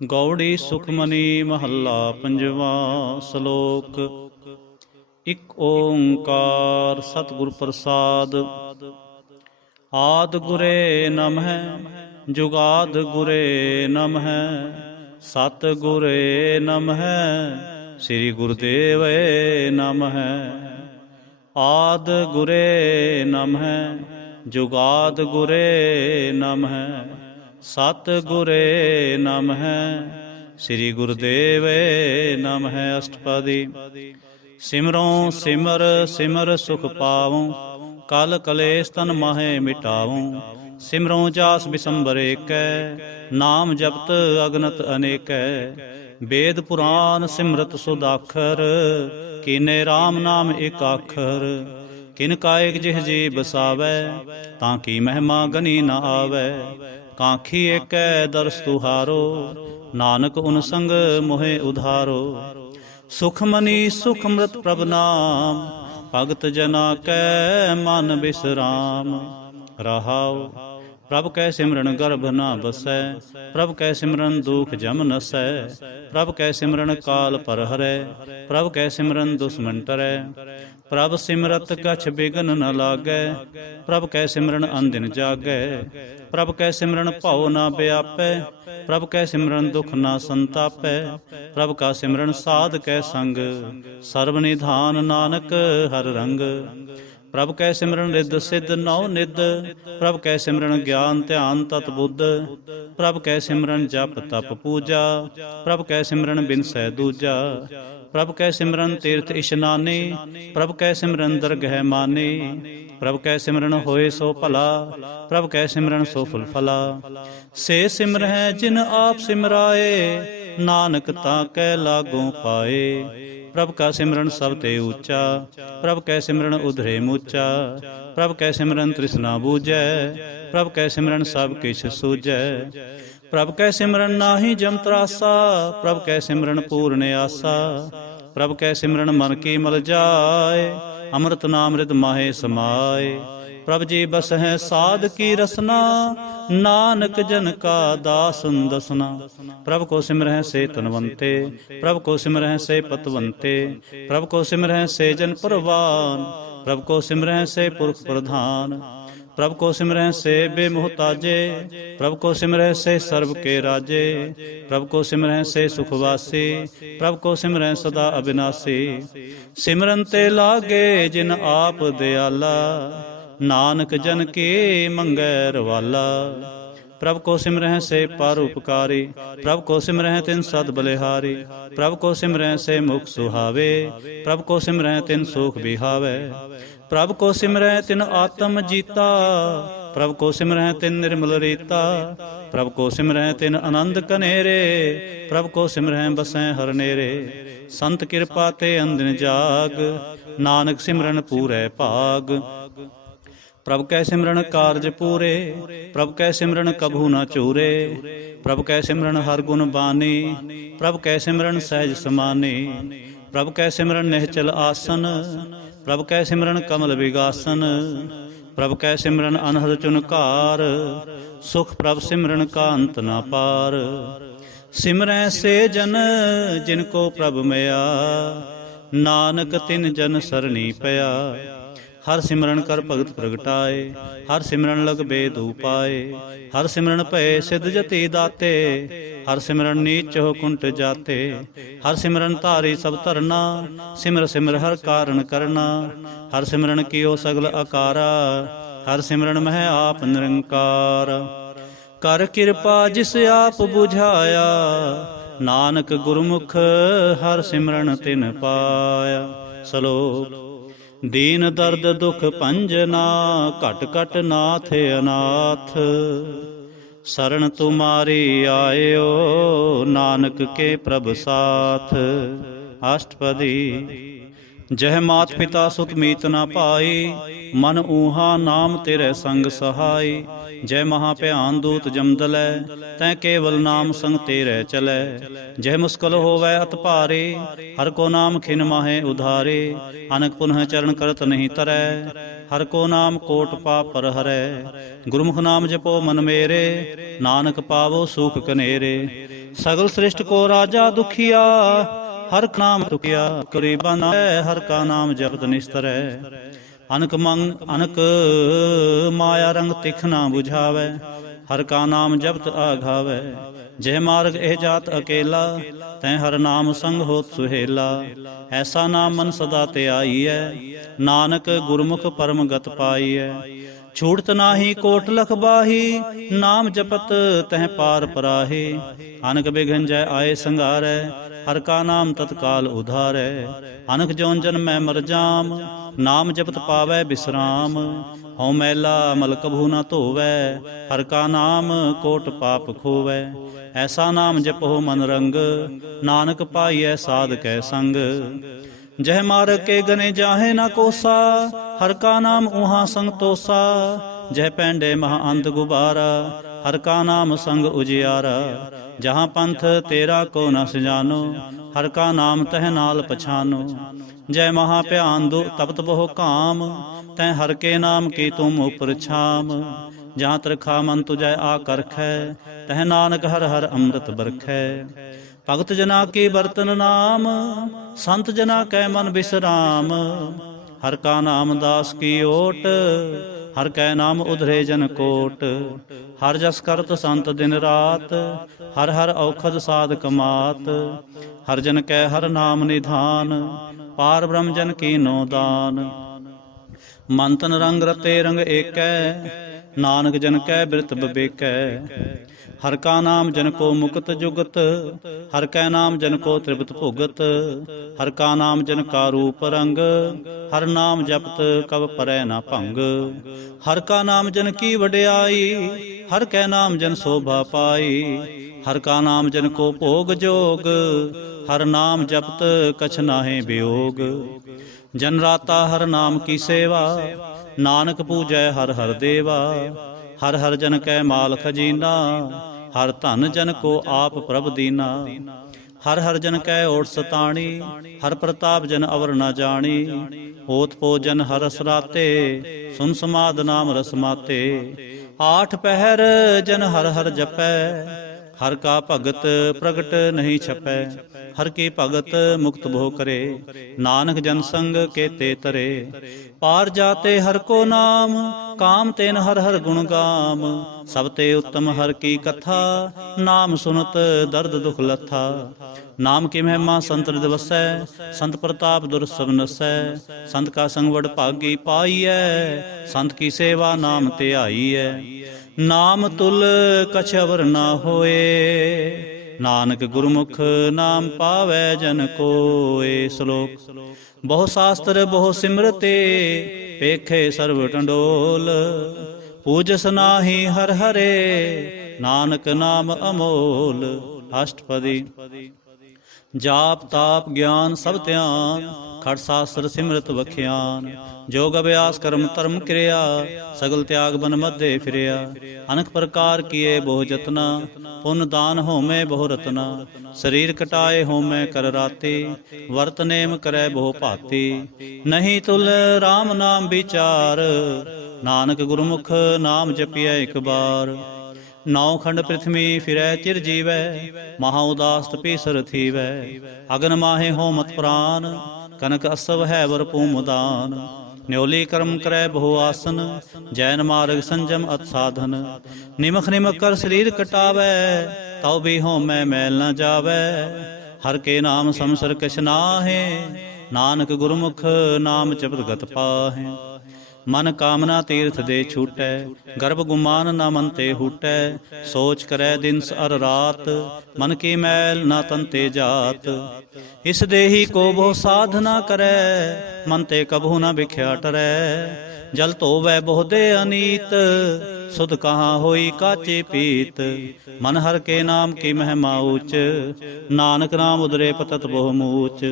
ਗੌੜੀ ਸੁਖਮਨੀ ਮਹੱਲਾ ਪੰਜਵਾ। ਸ਼ਲੋਕ। ਇਕ ਓੰਕਾਰ ਸਤਿਗੁਰ ਪ੍ਰਸਾਦ। ਆਦਿ ਗੁਰੇ ਨਮਹਿ ਜੁਗਾਦਿ ਗੁਰੇ ਨਮਹਿ ਸਤਿ ਗੁਰੇ ਨਮਹਿ ਸ੍ਰੀ ਗੁਰਦੇਵ ਨਮਹਿ। ਆਦਿ ਗੁਰੇ ਨਮਹਿ ਜੁਗਾਦਿ ਗੁਰੇ ਨਮਹਿ ਸਤਿ ਗੁਰੇ ਨਮਹਿ ਸ੍ਰੀ ਗੁਰਦੇਵ ਨਮਹਿ। ਅਸ਼ਟਪਦੀ। ਸਿਮਰੋਂ ਸਿਮਰ ਸਿਮਰ ਸੁਖ ਪਾਵਉ ਕਲ ਕਲੇਸ਼ ਤਨ ਮਾਹੇ ਮਿਟਾਵਉ। ਸਿਮਰੋਂ ਜਾਸ ਬਿਸੰਬਰ ਏਕੈ ਨਾਮ ਜਪਤ ਅਗਨਤ ਅਨੇਕੈ। ਵੇਦ ਪੁਰਾਨ ਸਿਮਰਤ ਸੁਦਾਖਰ ਕੀਨੇ ਰਾਮ ਨਾਮ ਇਕ ਆਖਰ। ਕਿਨ ਕਾਇਕ ਜਿਹ ਜੀ ਬਸਾਵੈ ਤਾਂ ਕੀ ਮਹਿਮਾ ਗਨੀ ਨ ਆਵੈ। ਕਾਂਖੀ ਏਕੈ ਦਰਸ ਤੁਹਾਰੋ ਨਾਨਕ ਉਨ ਸੰਗ ਮੋਹਿ ਉਧਾਰੋ। ਸੁਖਮਨੀ ਸੁਖ ਅੰਮ੍ਰਿਤ ਪ੍ਰਭ ਨਾਮ ਭਗਤ ਜਨਾ ਕੈ ਮਨ ਬਿਸਰਾਮ। ਰਹਾਉ। ਪ੍ਰਭ ਕੈ ਸਿਮਰਨ ਗਰਭ ਨਾ ਬਸੈ ਪ੍ਰਭ ਕੈ ਸਿਮਰਨ ਦੁਖ ਜਮ ਨਸੈ। ਪ੍ਰਭ ਕੈ ਸਿਮਰਨ ਕਾਲ ਪਰ ਹਰੈ ਪ੍ਰਭ ਕੈ ਸਿਮਰਨ ਦੁਸ਼ਮਨ ਟਰੈ। ਪ੍ਰਭ ਸਿਮਰਤ ਕਛ ਬਿਗਨ ਨ ਲਾਗੈ ਪ੍ਰਭ ਕੈ ਸਿਮਰਨ ਅਨਦਿਨ ਜਾਗੈ। ਪ੍ਰਭ ਕੈ ਸਿਮਰਨ ਭਉ ਨਾ ਵਿਆਪੈ ਪ੍ਰਭ ਕੈ ਸਿਮਰਨ ਦੁਖ ਨਾ ਸੰਤਾਪੈ। ਪ੍ਰਭ ਕਾ ਸਿਮਰਨ ਸਾਧ ਕੈ ਸੰਗ ਸਰਬ ਨਿਧਾਨ ਨਾਨਕ ਹਰ ਰੰਗ। ਪ੍ਰਭ ਕੈ ਸਿਮਰਨ ਰਿੱਧ ਸਿੱਧ ਨੌ ਨਿਧ ਪ੍ਰਭ ਕੈ ਸਿਮਰਨ ਗਿਆਨ ਧਿਆਨ ਤਤ ਬੁੱਧ। ਪ੍ਰਭ ਕੈ ਸਿਮਰਨ ਜਪ ਤਪ ਪੂਜਾ ਪ੍ਰਭ ਕੈ ਸਿਮਰਨ ਬਿਨਸੈ ਦੂਜਾ। ਪ੍ਰਭ ਕੈ ਸਿਮਰਨ ਤੀਰਥ ਇਸ਼ਨਾਨੀ ਪ੍ਰਭ ਕੈ ਸਿਮਰਨ ਦਰਗਹਿ ਮਾਨੀ। ਪ੍ਰਭ ਕੈ ਸਿਮਰਨ ਹੋਏ ਸੋ ਭਲਾ ਪ੍ਰਭ ਕੈ ਸਿਮਰਨ ਸੋ ਫੁਲ ਫਲਾ। ਸੇ ਸਿਮਰਹਿ ਜਿਨ ਆਪ ਸਿਮਰਾਏ ਨਾਨਕ ਤਾਂ ਕੈ ਲਾਗੋਂ ਪਾਏ। ਪ੍ਰਭ ਕਾ ਸਿਮਰਨ ਸਭ ਤੇ ਊਚਾ ਪ੍ਰਭ ਕੈ ਸਿਮਰਨ ਉਧਰੇ ਮੂਚਾ। ਪ੍ਰਭ ਕੈ ਸਿਮਰਨ ਤ੍ਰਿਸ਼ਨਾ ਬੂਝੈ ਪ੍ਰਭ ਕੈ ਸਿਮਰਨ ਸਭ ਕਿਛ ਸੂਝੈ। ਪ੍ਰਭ ਕੈ ਸਿਮਰਨ ਨਾਹੀ ਜਮ ਤਰਾਸਾ ਪ੍ਰਭ ਕੈ ਸਿਮਰਨ ਪੂਰਨ ਆਸਾ। ਪ੍ਰਭ ਕੈ ਸਿਮਰਨ ਮਨ ਕੀ ਮਲ ਜਾਏ ਅੰਮ੍ਰਿਤ ਨਾਮ ਰਿਦ ਮਾਹੇ ਸਮਾਏ। ਪ੍ਰਭ ਜੀ ਬਸਹਿ ਸਾਧ ਕੀ ਰਸਨਾ ਨਾਨਕ ਜਨ ਕਾ ਦਾਸਨ ਦਸਨਾ। ਪ੍ਰਭ ਕੋ ਸਿਮਰਹਿ ਸੇ ਤਨਵੰਤੇ ਪ੍ਰਭ ਕੋ ਸਿਮਰਹਿ ਸੇ ਪਤਵੰਤੇ। ਪ੍ਰਭ ਕੋ ਸਿਮਰਹਿ ਸੇ ਜਨ ਪਰਵਾਨ ਪ੍ਰਭ ਕੋ ਸਿਮਰਹਿ ਸੇ ਪੁਰਖ ਪ੍ਰਧਾਨ। ਪ੍ਰਭ ਕੋ ਸਿਮਰਹਿ ਸੇ ਬੇਮੁਹਤਾਜੇ ਪ੍ਰਭ ਕੋ ਸਿਮਰਹਿ ਸੇ ਸਰਬ ਕੇ ਰਾਜੇ। ਪ੍ਰਭ ਕੋ ਸਿਮਰਹਿ ਸੇ ਸੁਖ ਵਾਸੀ ਪ੍ਰਭ ਕੋ ਸਿਮਰਹਿ ਸਦਾ ਅਬਿਨਾਸੀ। ਸਿਮਰਨ ਤੇ ਲਾਗੇ ਜਿਨ ਆਪ ਦਿਆਲਾ ਨਾਨਕ ਜਨ ਕੀ ਮੰਗੈ ਰਵਾਲਾ। ਪ੍ਰਭ ਕੋ ਸਿਮਰਹਿ ਸੇ ਪਰ ਉਪਕਾਰੀ ਪ੍ਰਭ ਕੋ ਸਿਮਰਹਿ ਤਿਨ ਸਦ ਬਲਿਹਾਰੀ। ਪ੍ਰਭ ਕੋ ਸਿਮਰਹਿ ਸੇ ਮੁਖ ਸੁਹਾਵੇ ਪ੍ਰਭ ਕੋ ਸਿਮਰਹਿ ਤਿਨ ਸੁਖ ਬਿਹਾਵੈ। ਪ੍ਰਭ ਕੋ ਸਿਮਰਹਿ ਤਿਨ ਆਤਮ ਜੀਤਾ ਪ੍ਰਭ ਕੋ ਸਿਮਰਹਿ ਤਿਨ ਨਿਰਮਲ ਰੀਤਾ। ਪ੍ਰਭ ਕੋ ਸਿਮਰਹਿ ਤਿਨ ਆਨੰਦ ਕਨੇਰੇ ਪ੍ਰਭ ਕੋ ਸਿਮਰਹਿ ਬਸੈ ਹਰ ਨੇਰੇ। ਸੰਤ ਕਿਰਪਾ ਤੇ ਅੰਦਿਨ ਜਾਗ ਨਾਨਕ ਸਿਮਰਨ ਪੂਰੈ ਭਾਗ। ਪ੍ਰਭ ਕੈ ਸਿਮਰਨ ਕਾਰਜ ਪੂਰੇ ਪ੍ਰਭ ਕੈ ਸਿਮਰਨ ਕਭੂ ਨਾ ਚੂਰੇ। ਪ੍ਰਭ ਕੈ ਸਿਮਰਨ ਹਰ ਗੁਣ ਬਾਨੀ ਪ੍ਰਭ ਕੈ ਸਿਮਰਨ ਸਹਿਜ ਸਮਾਨੀ। ਪ੍ਰਭ ਕੈ ਸਿਮਰਨ ਨਿਹਚਲ ਆਸਨ ਪ੍ਰਭ ਕੈ ਸਿਮਰਨ ਕਮਲ ਵਿਗਾਸਨ। ਪ੍ਰਭ ਕੈ ਸਿਮਰਨ ਅਨਹਦ ਚੁਨਕਾਰ ਸੁਖ ਪ੍ਰਭ ਸਿਮਰਨ ਕਾ ਅੰਤ ਨਾ ਪਾਰ। ਸਿਮਰੈ ਸੇ ਜਨ ਜਿਨ ਕੋ ਪ੍ਰਭ ਮਿਆ ਨਾਨਕ ਤਿਨ ਜਨ ਸਰਣੀ ਪਿਆ। ਹਰ ਸਿਮਰਨ ਕਰ ਭਗਤ ਪ੍ਰਗਟਾਏ ਹਰ ਸਿਮਰਨ ਲਗ ਬੇਦ ਉਪਾਏ। ਹਰ ਸਿਮਰਨ ਭਏ ਸਿਧ ਜਤੀ ਦਾਤੇ ਹਰ ਸਿਮਰਨ ਨੀਚੋ ਕੁੰਟ ਜਾਤੇ। ਹਰ ਸਿਮਰਨ ਧਾਰੀ ਸਭ ਧਰਨਾ ਸਿਮਰ ਸਿਮਰ ਹਰ ਕਾਰਨ ਕਰਨਾ। ਹਰ ਸਿਮਰਨ ਕੀਓ ਸਗਲ ਆਕਾਰਾ ਹਰ ਸਿਮਰਨ ਮਹਿ ਆਪ ਨਿਰੰਕਾਰ। ਕਰ ਕਿਰਪਾ ਜਿਸ ਆਪ ਬੁਝਾਇਆ ਨਾਨਕ ਗੁਰਮੁਖ ਹਰ ਸਿਮਰਨ ਤਿਨ ਪਾਇਆ। ਸ਼ਲੋਕ। ਦੀਨ ਦਰਦ ਦੁਖ ਭੰਜਨਾ ਘਟ ਘਟ ਨਾਥ ਅਨਾਥ। ਸਰਣ ਤੁਮਾਰੀ ਆਇਓ ਨਾਨਕ ਕੇ ਪ੍ਰਭ ਸਾਥ। ਅਸ਼ਟਪਦੀ। ਜਹ ਮਾਤ ਪਿਤਾ ਸੁਤ ਮੀਤ ਨਾ ਪਾਈ ਮਨ ਊਹਾ ਨਾਮ ਤੇਰੇ ਸੰਗ ਸਹਾਈ। ਜੈ ਮਹਾ ਭਿਆਨ ਦੂਤ ਜਮਦਲੈ ਤੈ ਕੇਵਲ ਨਾਮ ਸੰਗ ਤੇਰੇ ਚਲੈ। ਜੈ ਮੁਸਕਲ ਹੋਵੈ ਅਤ ਭਾਰੇ ਹਰ ਕੋ ਨਾਮ ਖਿਨ ਮਾਹੇ ਉਧਾਰੇ। ਅਨਕ ਪੁਨਹ ਚਰਨ ਕਰਤ ਨਹੀਂ ਤਰੈ हर को नाम कोट पाप पर हरै। गुरमुख नाम जपो मन मेरे, नानक पावो सुख कनेरे। सगल सृष्ट को राजा दुखिया, हर का नाम दुखिया करीबा ना हर का नाम जपत निस्तर है। अनक माया रंग तिख ना बुझावै, हर का नाम जपत आघावै। जय मार्ग एह जात अकेला, तै हर नाम संग होत सुहेला। ऐसा नाम मन सदा ते आईਐ, नानक गुरमुख परम गत पाईਐ। छूटत नाही कोट लख बाही, नाम जपत तह पार पराहे। अनक बिघन जय आए संगारै, हर का नाम तत्काल उधारै। अनक जौन जन मैं मर जाम, नाम जपत पावै बिश्राम। हਉ मैला मल कभू न धोवै, हर का नाम कोट पाप खोवै। ऐसा नाम जपो मन रंग, नानक पाईਐ साध कै संग। जह मार्ग के गने जाहे न कोसा, हर का नाम उहाँ संग तोसा। जह पैंडे महा अंध गुबारा, हर का नाम संग उजियारा। जहाँ पंथ तेरा को न सजानो, हर का नाम तह नाल पछानो। जय महा भयान दो तपत बहु काम, तै हर के नाम की तुम उपर छाम। जहाँ तरखा मन तुझै आकरखै, तह नानक हर हर अमृत बरखै। भगत जना की बरतन नाम, संत जना कै मन विश्राम। हर का नाम दास की ओट, हर कै नाम उधरे जन कोट। हर जस करत संत दिन रात, हर हर औखद साध कमात। हर जन कै हर नाम निधान, पार ब्रह्म जन की नो दान। मन तन रंग रते रंग एकै, नानक जन कै बिरत बिबेकै। हर का नाम जन को मुकत जुगत, हर कै नाम जन को त्रिपत भुगत। हर का नाम जन का रूप रंग, हर नाम जपत कब परै न भंग। हर का नाम जन की वड्याई, हर कै नाम जन शोभा पाई। हर का नाम जन को भोग जोग, हर नाम जपत कछ नाहि वियोग। जन राता हर नाम की सेवा, नानक पूजै हर हर देवा। हर हर जन कै माल खजीना, हर धन जन को आप प्रभ दीना। हर हर जन कै ओट सताणी, हर प्रताप जन अवर न जानी। ओत भोजन हर रस राते, सुन समाद नाम रस माते। आठ पहर जन हर हर जपै, हर का भगत प्रगट नहीं छपै। हर की भगत मुक्त भो करे, नानक जन संग केते तरे। पार जाते हर को नाम, काम तेन हर हर गुण गाम। सब ते उत्तम हर की कथा, नाम सुनत दर्द दुख लथा। नाम की महिमा संत हृदय वसै, संत प्रताप दुर्सभ नसै। संत का संग वड भागी पाईਐ, संत की सेवा नाम ध्याईਐ। नाम तुल कछ अवर ना होए, नानक गुरमुख नाम पावै जन कोय। श्लोक। बहु शास्त्र बहु सिमरते, पेखे सर्व टंडोल। पूजस नाहि हर हरे, नानक नाम अमोल। अष्टपदी। जाप ताप ज्ञान सब ध्यान, खट शास्त्र सिमरत बख्यान। जोग अभ्यास कर्म धर्म क्रिया, सगल त्याग बन मध्य फिरिया। अनक प्रकार किए बहु जतना, पुण्य दान होमे बहु रतना। शरीर कटाए होमे कर राते, वर्त नेम करे बहु भाती। नहीं तुल राम नाम विचार, नानक गुरमुख नाम जपिए एक बार। नौ खंड पृथ्वी फिरै चिर जीवै, महा उदास तपीसर थीवै। अगन माहे हो मत प्राण, कनक असव है वर पूमदान। न्योली कर्म करै बहु आसन, जैन मार्ग संजम अत साधन। निमख निमख कर शरीर कटावै, तौ भी हो मैं मैल न जावै। हर के नाम समसर कछ नाहे, नानक गुरमुख नाम जपत गत पाहे। मन कामना तीर्थ दे छूटै, गर्भ गुमान न मन ते हूटै। सोच करै दिन अर रात, मन की मैल न तन ते जात। इस देही को बहु साधना करै, मन ते कबहू न बिख्या टरै। जल धोवै बहु दे अनीत, सुध कहाँ होई काचे पीत। मन हर के नाम की महिमा ऊच, नानक नाम उदरे पतत बहु मूच।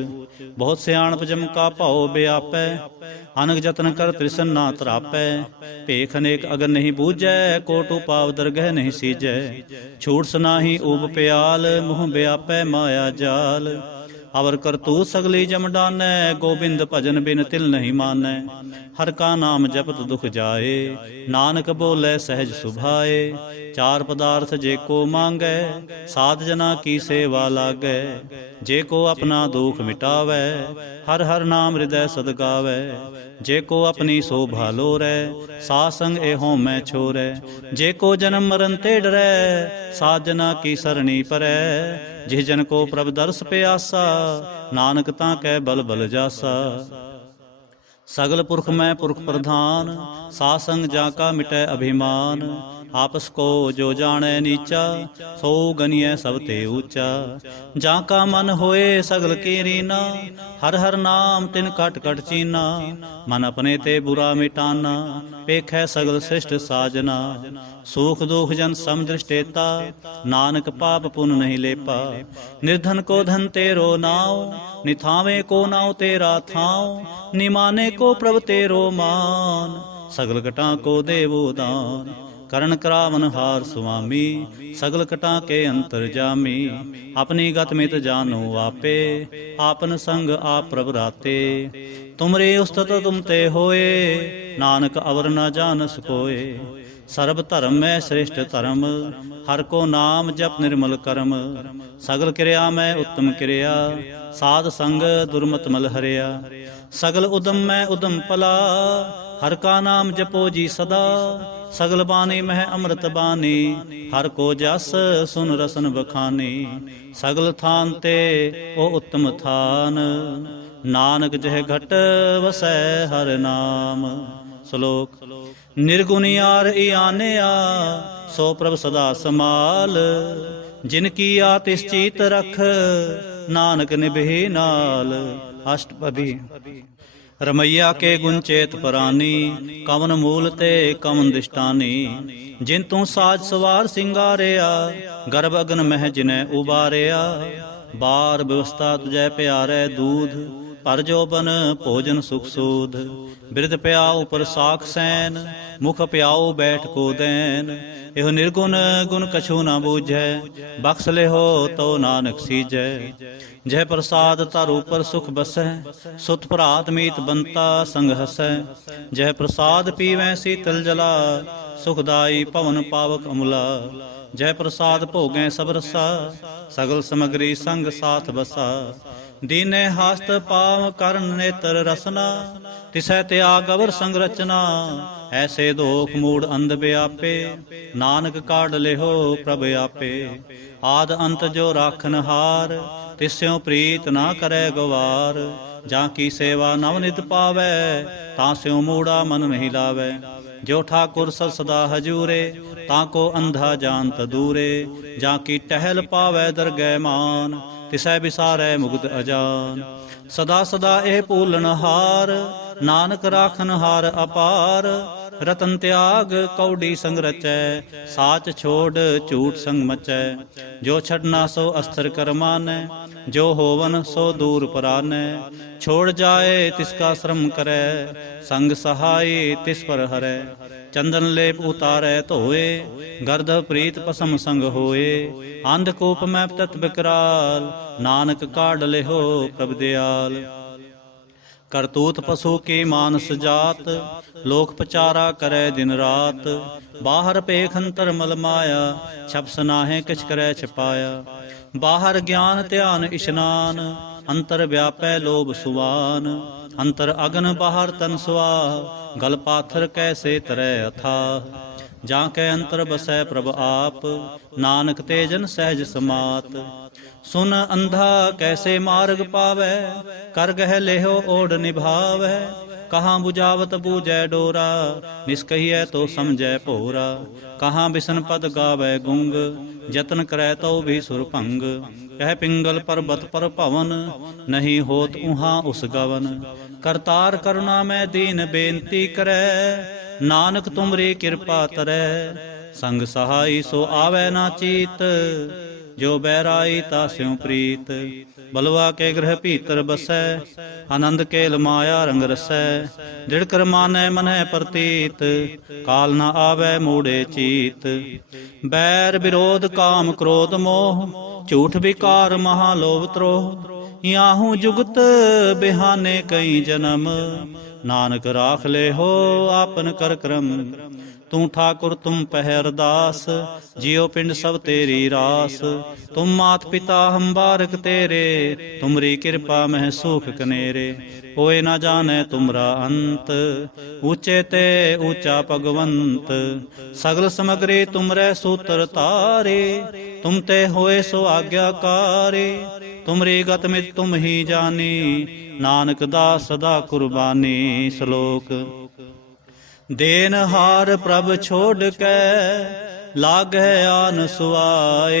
बहुत सियाणप जम का भाव व्यापै, अनक जतन कर त्रिसन ना तरापै। भेख अनेक अगर नहीं बूझै, कोट उपाव दरगह नहीं सीजै। छूट सनाही ऊब प्याल, मुँह व्यापै माया जाल। अवर करतूत सगली जम डानै, गोबिंद भजन बिन तिल नहीं मानै। हर का नाम जपत दुख जाए, नानक बोले सहज सुभाए। चार पदार्थ जे को मांगै, साध जना की सेवा लागै। जे को अपना दुख मिटावै, हर हर नाम हृदय सद गावै। जे को अपनी शोभा लोरै, साध संग एहों मैं छोरै। जे को जन्म मरण ते डरै, साध जना की सरणी परै। जिस जन को प्रभ दर्श प्यासा, नानक तां कै बल बल जासा। सगल पुरख मैं पुरख प्रधान, साध संग जाका मिटै अभिमान। आपस को जो जाने नीचा, सो गनिय सब ते ऊंचा। जाका मन होए सगल की रीना, हर हर नाम तिन कट कट चीना। मन अपने ते बुरा मिटाना, पेखै सगल सृष्ट साजना। सुख दुख जन सम दृष्टेता, नानक पाप पुन नहीं लेपा। निर्धन को धन तेरो नाव, निथावे को नाव तेरा थाव। निमाने को प्रभ तेरो मान, सगल कटा को देवो दान। करण करावन हार सुआमी, सगल कटा के अंतर जामी। अपनी गत मित जानो आपे, आपन संग आप प्रभ राते। तुमरे उस्तत तुम ते होए, नानक अवर न जानस कोय। सर्ब धर्म में श्रेष्ठ धर्म, हर को नाम जप निर्मल कर्म। सगल क्रिया में उत्तम क्रिया, साध संग दुर्मत मल हरिया। सगल उदम में उदम पला, हर का नाम जपो जी सदा। सगल बानी मह अमृत बानी, हर को जस सुन रसन बखानी। सगल थान ते ओ उत्तम थान, नानक जह घट वसै हर नाम। श्लोक निर्गुणियार इयानया, सो प्रभ सदा समाल। जिनकी आतिश चीत रख, नानक निभे नाल। अष्टपदी रमैया के गुण चेत परानी, कवन मूल ते कवन दिष्टानी। जिन तू साज सवार सिंगारिया, गर्भ अगन मह जिनै उबारिया। बार व्यवस्था तुझै प्यारे दूध, पर जोबन भोजन सुख सूध। बिरद प्याऊ पर साख सैन, मुख प्याऊ बैठ को दैन। एहो निर्गुण गुण कछु न बूझै, बख्श ले हो तो नानक सीजै। जय प्रसाद तर ऊपर सुख बसै, सुत भरात मीत बनता संग हसै। जय प्रसाद पीवै शीतल जला, सुखदाई पवन पावक अमुला। जय प्रसाद भोगै सब रसा, सगल समग्री संग साथ बसा। दीने हास्त पाव करण नेत्र रसना, तिसै त्याग अवर संग रचना। ऐसे दोख मूड अंध व्यापे, नानक काढ़ लेहो प्रभ आपे। आद अंत जो राखन हार, तिस्यों प्रीत ना करे गवार। जाकी सेवा नवनित पावै, तास्यों मूड़ा मन नहीं लावै। जो ठाकुर सद सदा हजूरे, ताको अंधा जानत दूरे। जाकी टहल पावै दरगह मान, तिसै बिसारै मुग्ध अजान। सदा सदा एह भूलन हार, नानक राखन हार अपार। रतन त्याग कौड़ी संग रचै, साच छोड़ झूठ संग मचै। जो छड़ना सो अस्त्र कर मानै, जो होवन सो दूर परानै। छोड़ जाए तिसका श्रम करै, संग सहाय तिस पर हरै। चंदन लेप उतारै धोए, गर्द प्रीत पसम संग होए। अंधकूप में तत् विकराल, नानक काढ़ लेहो प्रभ दयाल। करतूत पशु की मानस जात, लोक पचारा करे दिन रात। बाहर पेख अंतर मल माया, छप सनाहे किछ करे छिपाया। बाहर ज्ञान ध्यान इशनान, अंतर व्यापै लोभ सुवान। अंतर अगन बाहर तन सुआह, गल पाथर कैसे तरै अथाह। जाके अंतर बसै प्रभ आप, नानक तेजन सहज समात। सुन अंधा कैसे मार्ग पावै, कर गह लेहो ओढ़ निभावै। कहाँ बुझावत बूझै डोरा, निष्कहियै तो समझै भोरा। कहाँ बिसन पद गावै गुंग, जतन करै तो भी सुरभंग। कह पिंगल पर्वत पर पवन, नहीं होत उहाँ उस गवन। करतार करुणा में दीन बेनती करै, नानक तुमरी कृपा तरै। संग सहाई सो आवै ना चीत, जो बैराई तास्यों प्रीत। बलवा के ग्रह भीतर बसै, आनंद केल माया रंग रसै। दृढ़ कर मानै मनै प्रतीत, काल न आवै मूढ़े चीत। बैर विरोध काम क्रोध मोह, झूठ विकार महालोभ त्रोह। याहू जुगत बिहाने कई जन्म, नानक राख ले हो आपन कर क्रम। तू ठाकुर तुम पह अरदास, जियो पिंड सब तेरी रास। तुम मात पिता हम बारक तेरे, तुमरी कृपा मह सुख कनेरे। कोई न जाने तुमरा अंत, ऊंचे ते ऊंचा भगवंत। सगल समग्री तुमरे सूत्र तारे, तुम ते होए सो आज्ञाकारी। तुमरी गत मित तुम ही जानी, नानक दास सदा कुर्बानी। श्लोक। देन हार प्रभ छोड़ के, लागै आन सुआए।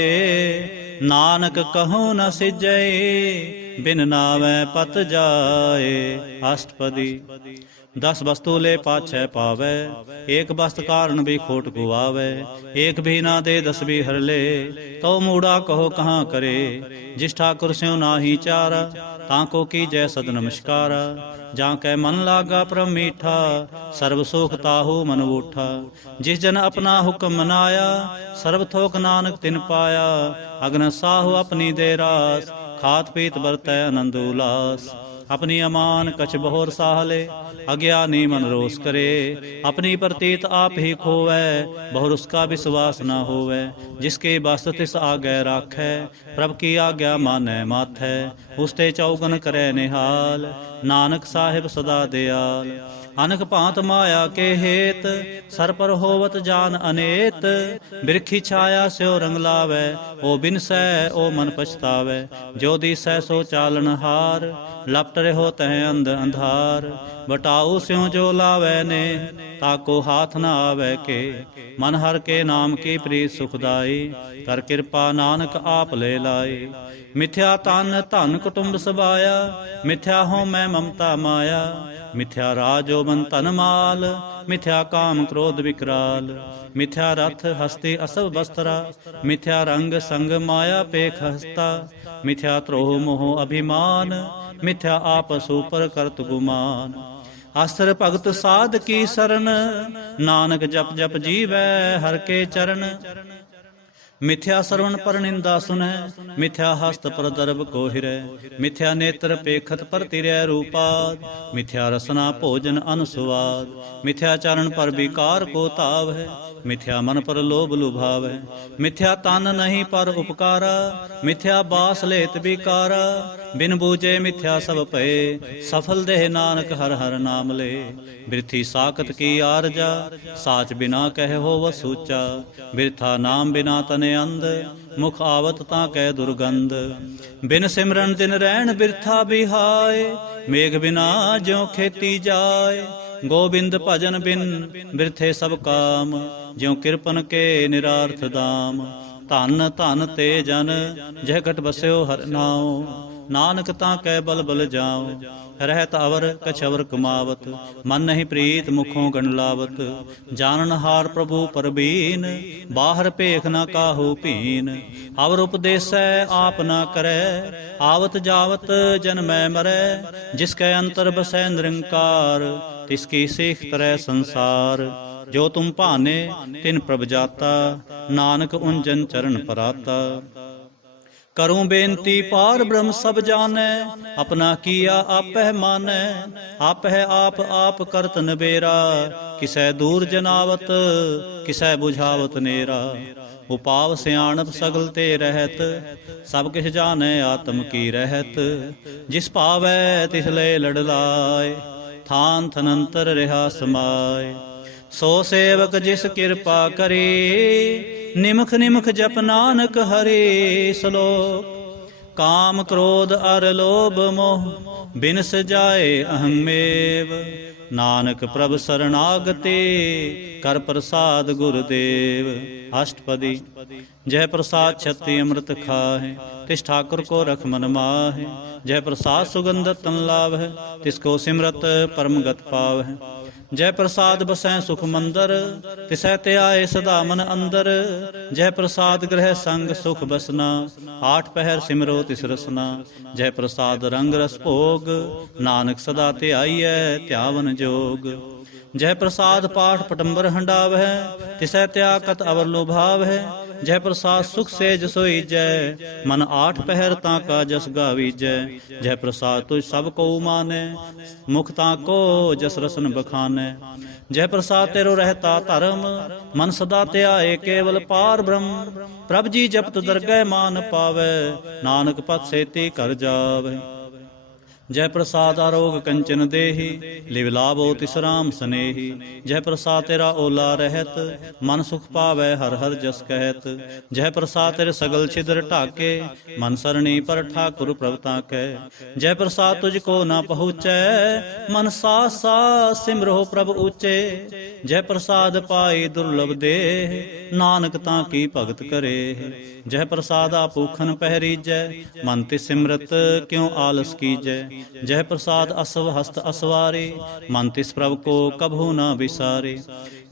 नानक कहूँ न सिजै, बिन नावै पत जाए। अष्टपदी। 10 वस्तु ले पाछै पावै, एक वस्त कारण भी खोट गुआवै। एक भी ना दे 10 भी हर ले, तो मूड़ा कहो कहाँ करे। जिस ठाकुर स्यों नाही चारा, ताको कीजै सद नमस्कारा। जाकै मन लागा परम मीठा, सर्व सुख ताहू मन ऊठा। जिस जन अपना हुक्म मनाया, सर्व थोक नानक तिन पाया। अग्न साहु अपनी दे रास, खात पीत बरतै आनंद उलास। अपनी अमान कछ बहोर साहले, अज्ञानी मन रोष करे। अपनी प्रतीत आप ही खोवै, बहुर उसका विश्वास न होवै। जिसके बस्त तिस आगे राखै, प्रभ की आज्ञा मानै माथै। उसते चौगन करे निहाल, नानक साहिब सदा दयाल। अनक भांत माया के हेत, सर पर होवत जान अनेत। बिरखी छाया स्यो रंग लावै, ओ बिनसै ओ मन पछतावै। जो दिसै सो चालन हार, लपट रहो तह अंध अंधार। बटाऊ स्यों जो लावै ने, ताको हाथ न आवै के। मन हर के नाम की प्रीत सुखदाई, कर कृपा नानक आप ले लाई। मिथ्या तन धन कुटुंब सबाया, मिथ्या हो मैं ममता माया। मिथ्या राजोबन तन माल, मिथ्या काम क्रोध विकराल। मिथ्या रथ हस्ती असव बस्त्रा, मिथ्या रंग संग माया पेख हस्ता। मिथ्या त्रोह मोह अभिमान, मिथ्या आपस ऊपर करत गुमान। आसर भगत साध की सरन, नानक जप जप जीवै हर के चरण। मिथ्या श्रवण पर निंदा सुनै, मिथ्या हस्त पर दर्भ को हिरै। मिथ्या नेत्र पेखत पर तिरै रूपाद, मिथ्या रसना भोजन अनुस्वाद। मिथ्या चरण पर विकार को ताव है, मिथ्या मन पर लोभ लुभाव है। मिथ्या तन नहीं पर उपकारा, मिथ्या बास लेत विकारा। बिन बूझे मिथ्या सब भये, सफल देह नानक हर हर नाम ले। बिरथी साकत की आरजा, साच बिना कह हो वह सूचा। बिरथा नाम बिना तने अंध, मुख आवत ता कै दुर्गंध। बिन सिमरन दिन रैन बिरथा बिहाय, मेघ बिना ज्यों खेती जाय। गोबिंद भजन बिन बिरथे सब काम, ज्यों किरपन के निरार्थ दाम। धन धन ते जन, जह घट बस्यो हर नाम। नानक ता कै बल बल जाओ, रहत अवर कछवर कमावत। मन नहीं प्रीत मुखों गण लावत, जानन हार प्रभु परबीन। बाहर पेख न काहू पीन, अवर उपदेसै आप न करै। आवत जावत जन्मै मरै, जिसकै अंतर बसै निरंकार। तिसकी सीख तरह संसार, जो तुम भाने तिन प्रभ जाता। नानक उंजन चरण पराता। करूं बेनती पार ब्रह्म सब जानै, अपना किया आपह मानै। आपह आप करत नबेरा, किसै दूर जनावत किसै बुझावत नेरा। उपाव सियाणप सगल ते रहत, सब किछ जानै आत्म की रहत। जिस पावै तिस ले लड़लाय, थान थनंतर रहा समाय। सो सेवक जिस कृपा करे, निमख निमख जप नानक हरे। श्लोक। काम क्रोध अर लोभ मोह, बिनस जाए अहमेव। नानक प्रभ शरणागते, कर प्रसाद गुरुदेव। अष्टपदी। जय प्रसाद छत्ती अमृत खाहे, तिस ठाकुर को रख मन माहे। जय प्रसाद सुगंधत तन लावै, तिसको सिमरत परम गत पावै। जय प्रसाद बसै सुख मंदर, तिसै ते आए सदा मन अंदर। जय प्रसाद गृह संग सुख बसना, 8 पहर सिमरो तिस रसना। जय प्रसाद रंग रस भोग, नानक सदा ते आईयै ध्यावन जोग। जय प्रसाद पाठ पटंबर हंडाव है, तिसै त्यागत अवर लोभाव है। ਜੈ ਪ੍ਰਸਾਦ ਸੁਖ ਸੇਜ ਸੋਈਜੈ, ਮਨ ਆਠ ਪਹਿਰ ਤਾਂ ਕਾ ਜਸ ਗਾਵੀਜੈ। ਜੈ ਪ੍ਰਸਾਦ ਤੁਝ ਸਭ ਕਉ ਮਾਨੈ, ਮੁਖ ਤਾਂ ਕੋ ਜਸ ਰਸਨ ਬਖਾਨੈ। ਜੈ ਪ੍ਰਸਾਦ ਤੇਰੋ ਰਹਿਤਾ ਧਰਮ, ਮਨ ਸਦਾ ਧਿਆਏ ਕੇਵਲ ਪਾਰ ਬ੍ਰਹਮ। ਪ੍ਰਭ ਜੀ ਜਪਤ ਦਰਗਹਿ ਮਾਨ ਪਾਵੈ, ਨਾਨਕ ਪਤ ਸੇਤੀ ਘਰ ਜਾਵੈ। ਜੈ ਪ੍ਰਸਾਦ ਆਰੋਗ ਕੰਚਨ ਦੇਹੀ, ਲਿਵ ਲਾਭੋ ਤਿਸ ਰਾਮ ਸਨੇਹੀ। ਜੈ ਪ੍ਰਸਾਦ ਤੇਰਾ ਓਲਾ ਰਹਿਤ, ਮਨ ਸੁਖ ਪਾਵੈ ਹਰ ਹਰ ਜਸ ਕਹਿਤ। ਜੈ ਪ੍ਰਸਾਦ ਤੇਰੇ ਸਗਲ ਛਿਦਰ ਢਾਕੇ, ਮਨ ਸਰਣੀ ਪਰ ਠਾਕੁਰ ਪ੍ਰਭ ਤਾਕੈ। ਜੈ ਪ੍ਰਸਾਦ ਤੁਝ ਕੋ ਨਾ ਪਹੁੰਚੈ, ਮਨ ਸਾਸ ਸਾਸ ਸਿਮਰੋ ਪ੍ਰਭ ਊਚੇ। ਜੈ ਪ੍ਰਸਾਦ ਪਾਈ ਦੁਰਲਭ ਦੇਹ, ਨਾਨਕ ਤਾਂ ਕੀ ਭਗਤ ਕਰੇ। ਜੈ ਪ੍ਰਸਾਦਾ ਭੂਖਨ ਪਹਿਰੀਜੈ, ਮਨ ਤੇ ਸਿਮਰਤ ਕਿਉ ਆਲਸ ਕੀਜੈ। ਜੈ ਪ੍ਰਸਾਦ ਅਸਵ ਹਸਤ ਅਸਵਾਰੇ, ਮਨ ਤਿਸ ਪ੍ਰਭ ਕੋ ਕਭੂ ਨਾ ਵਿਸਾਰੇ।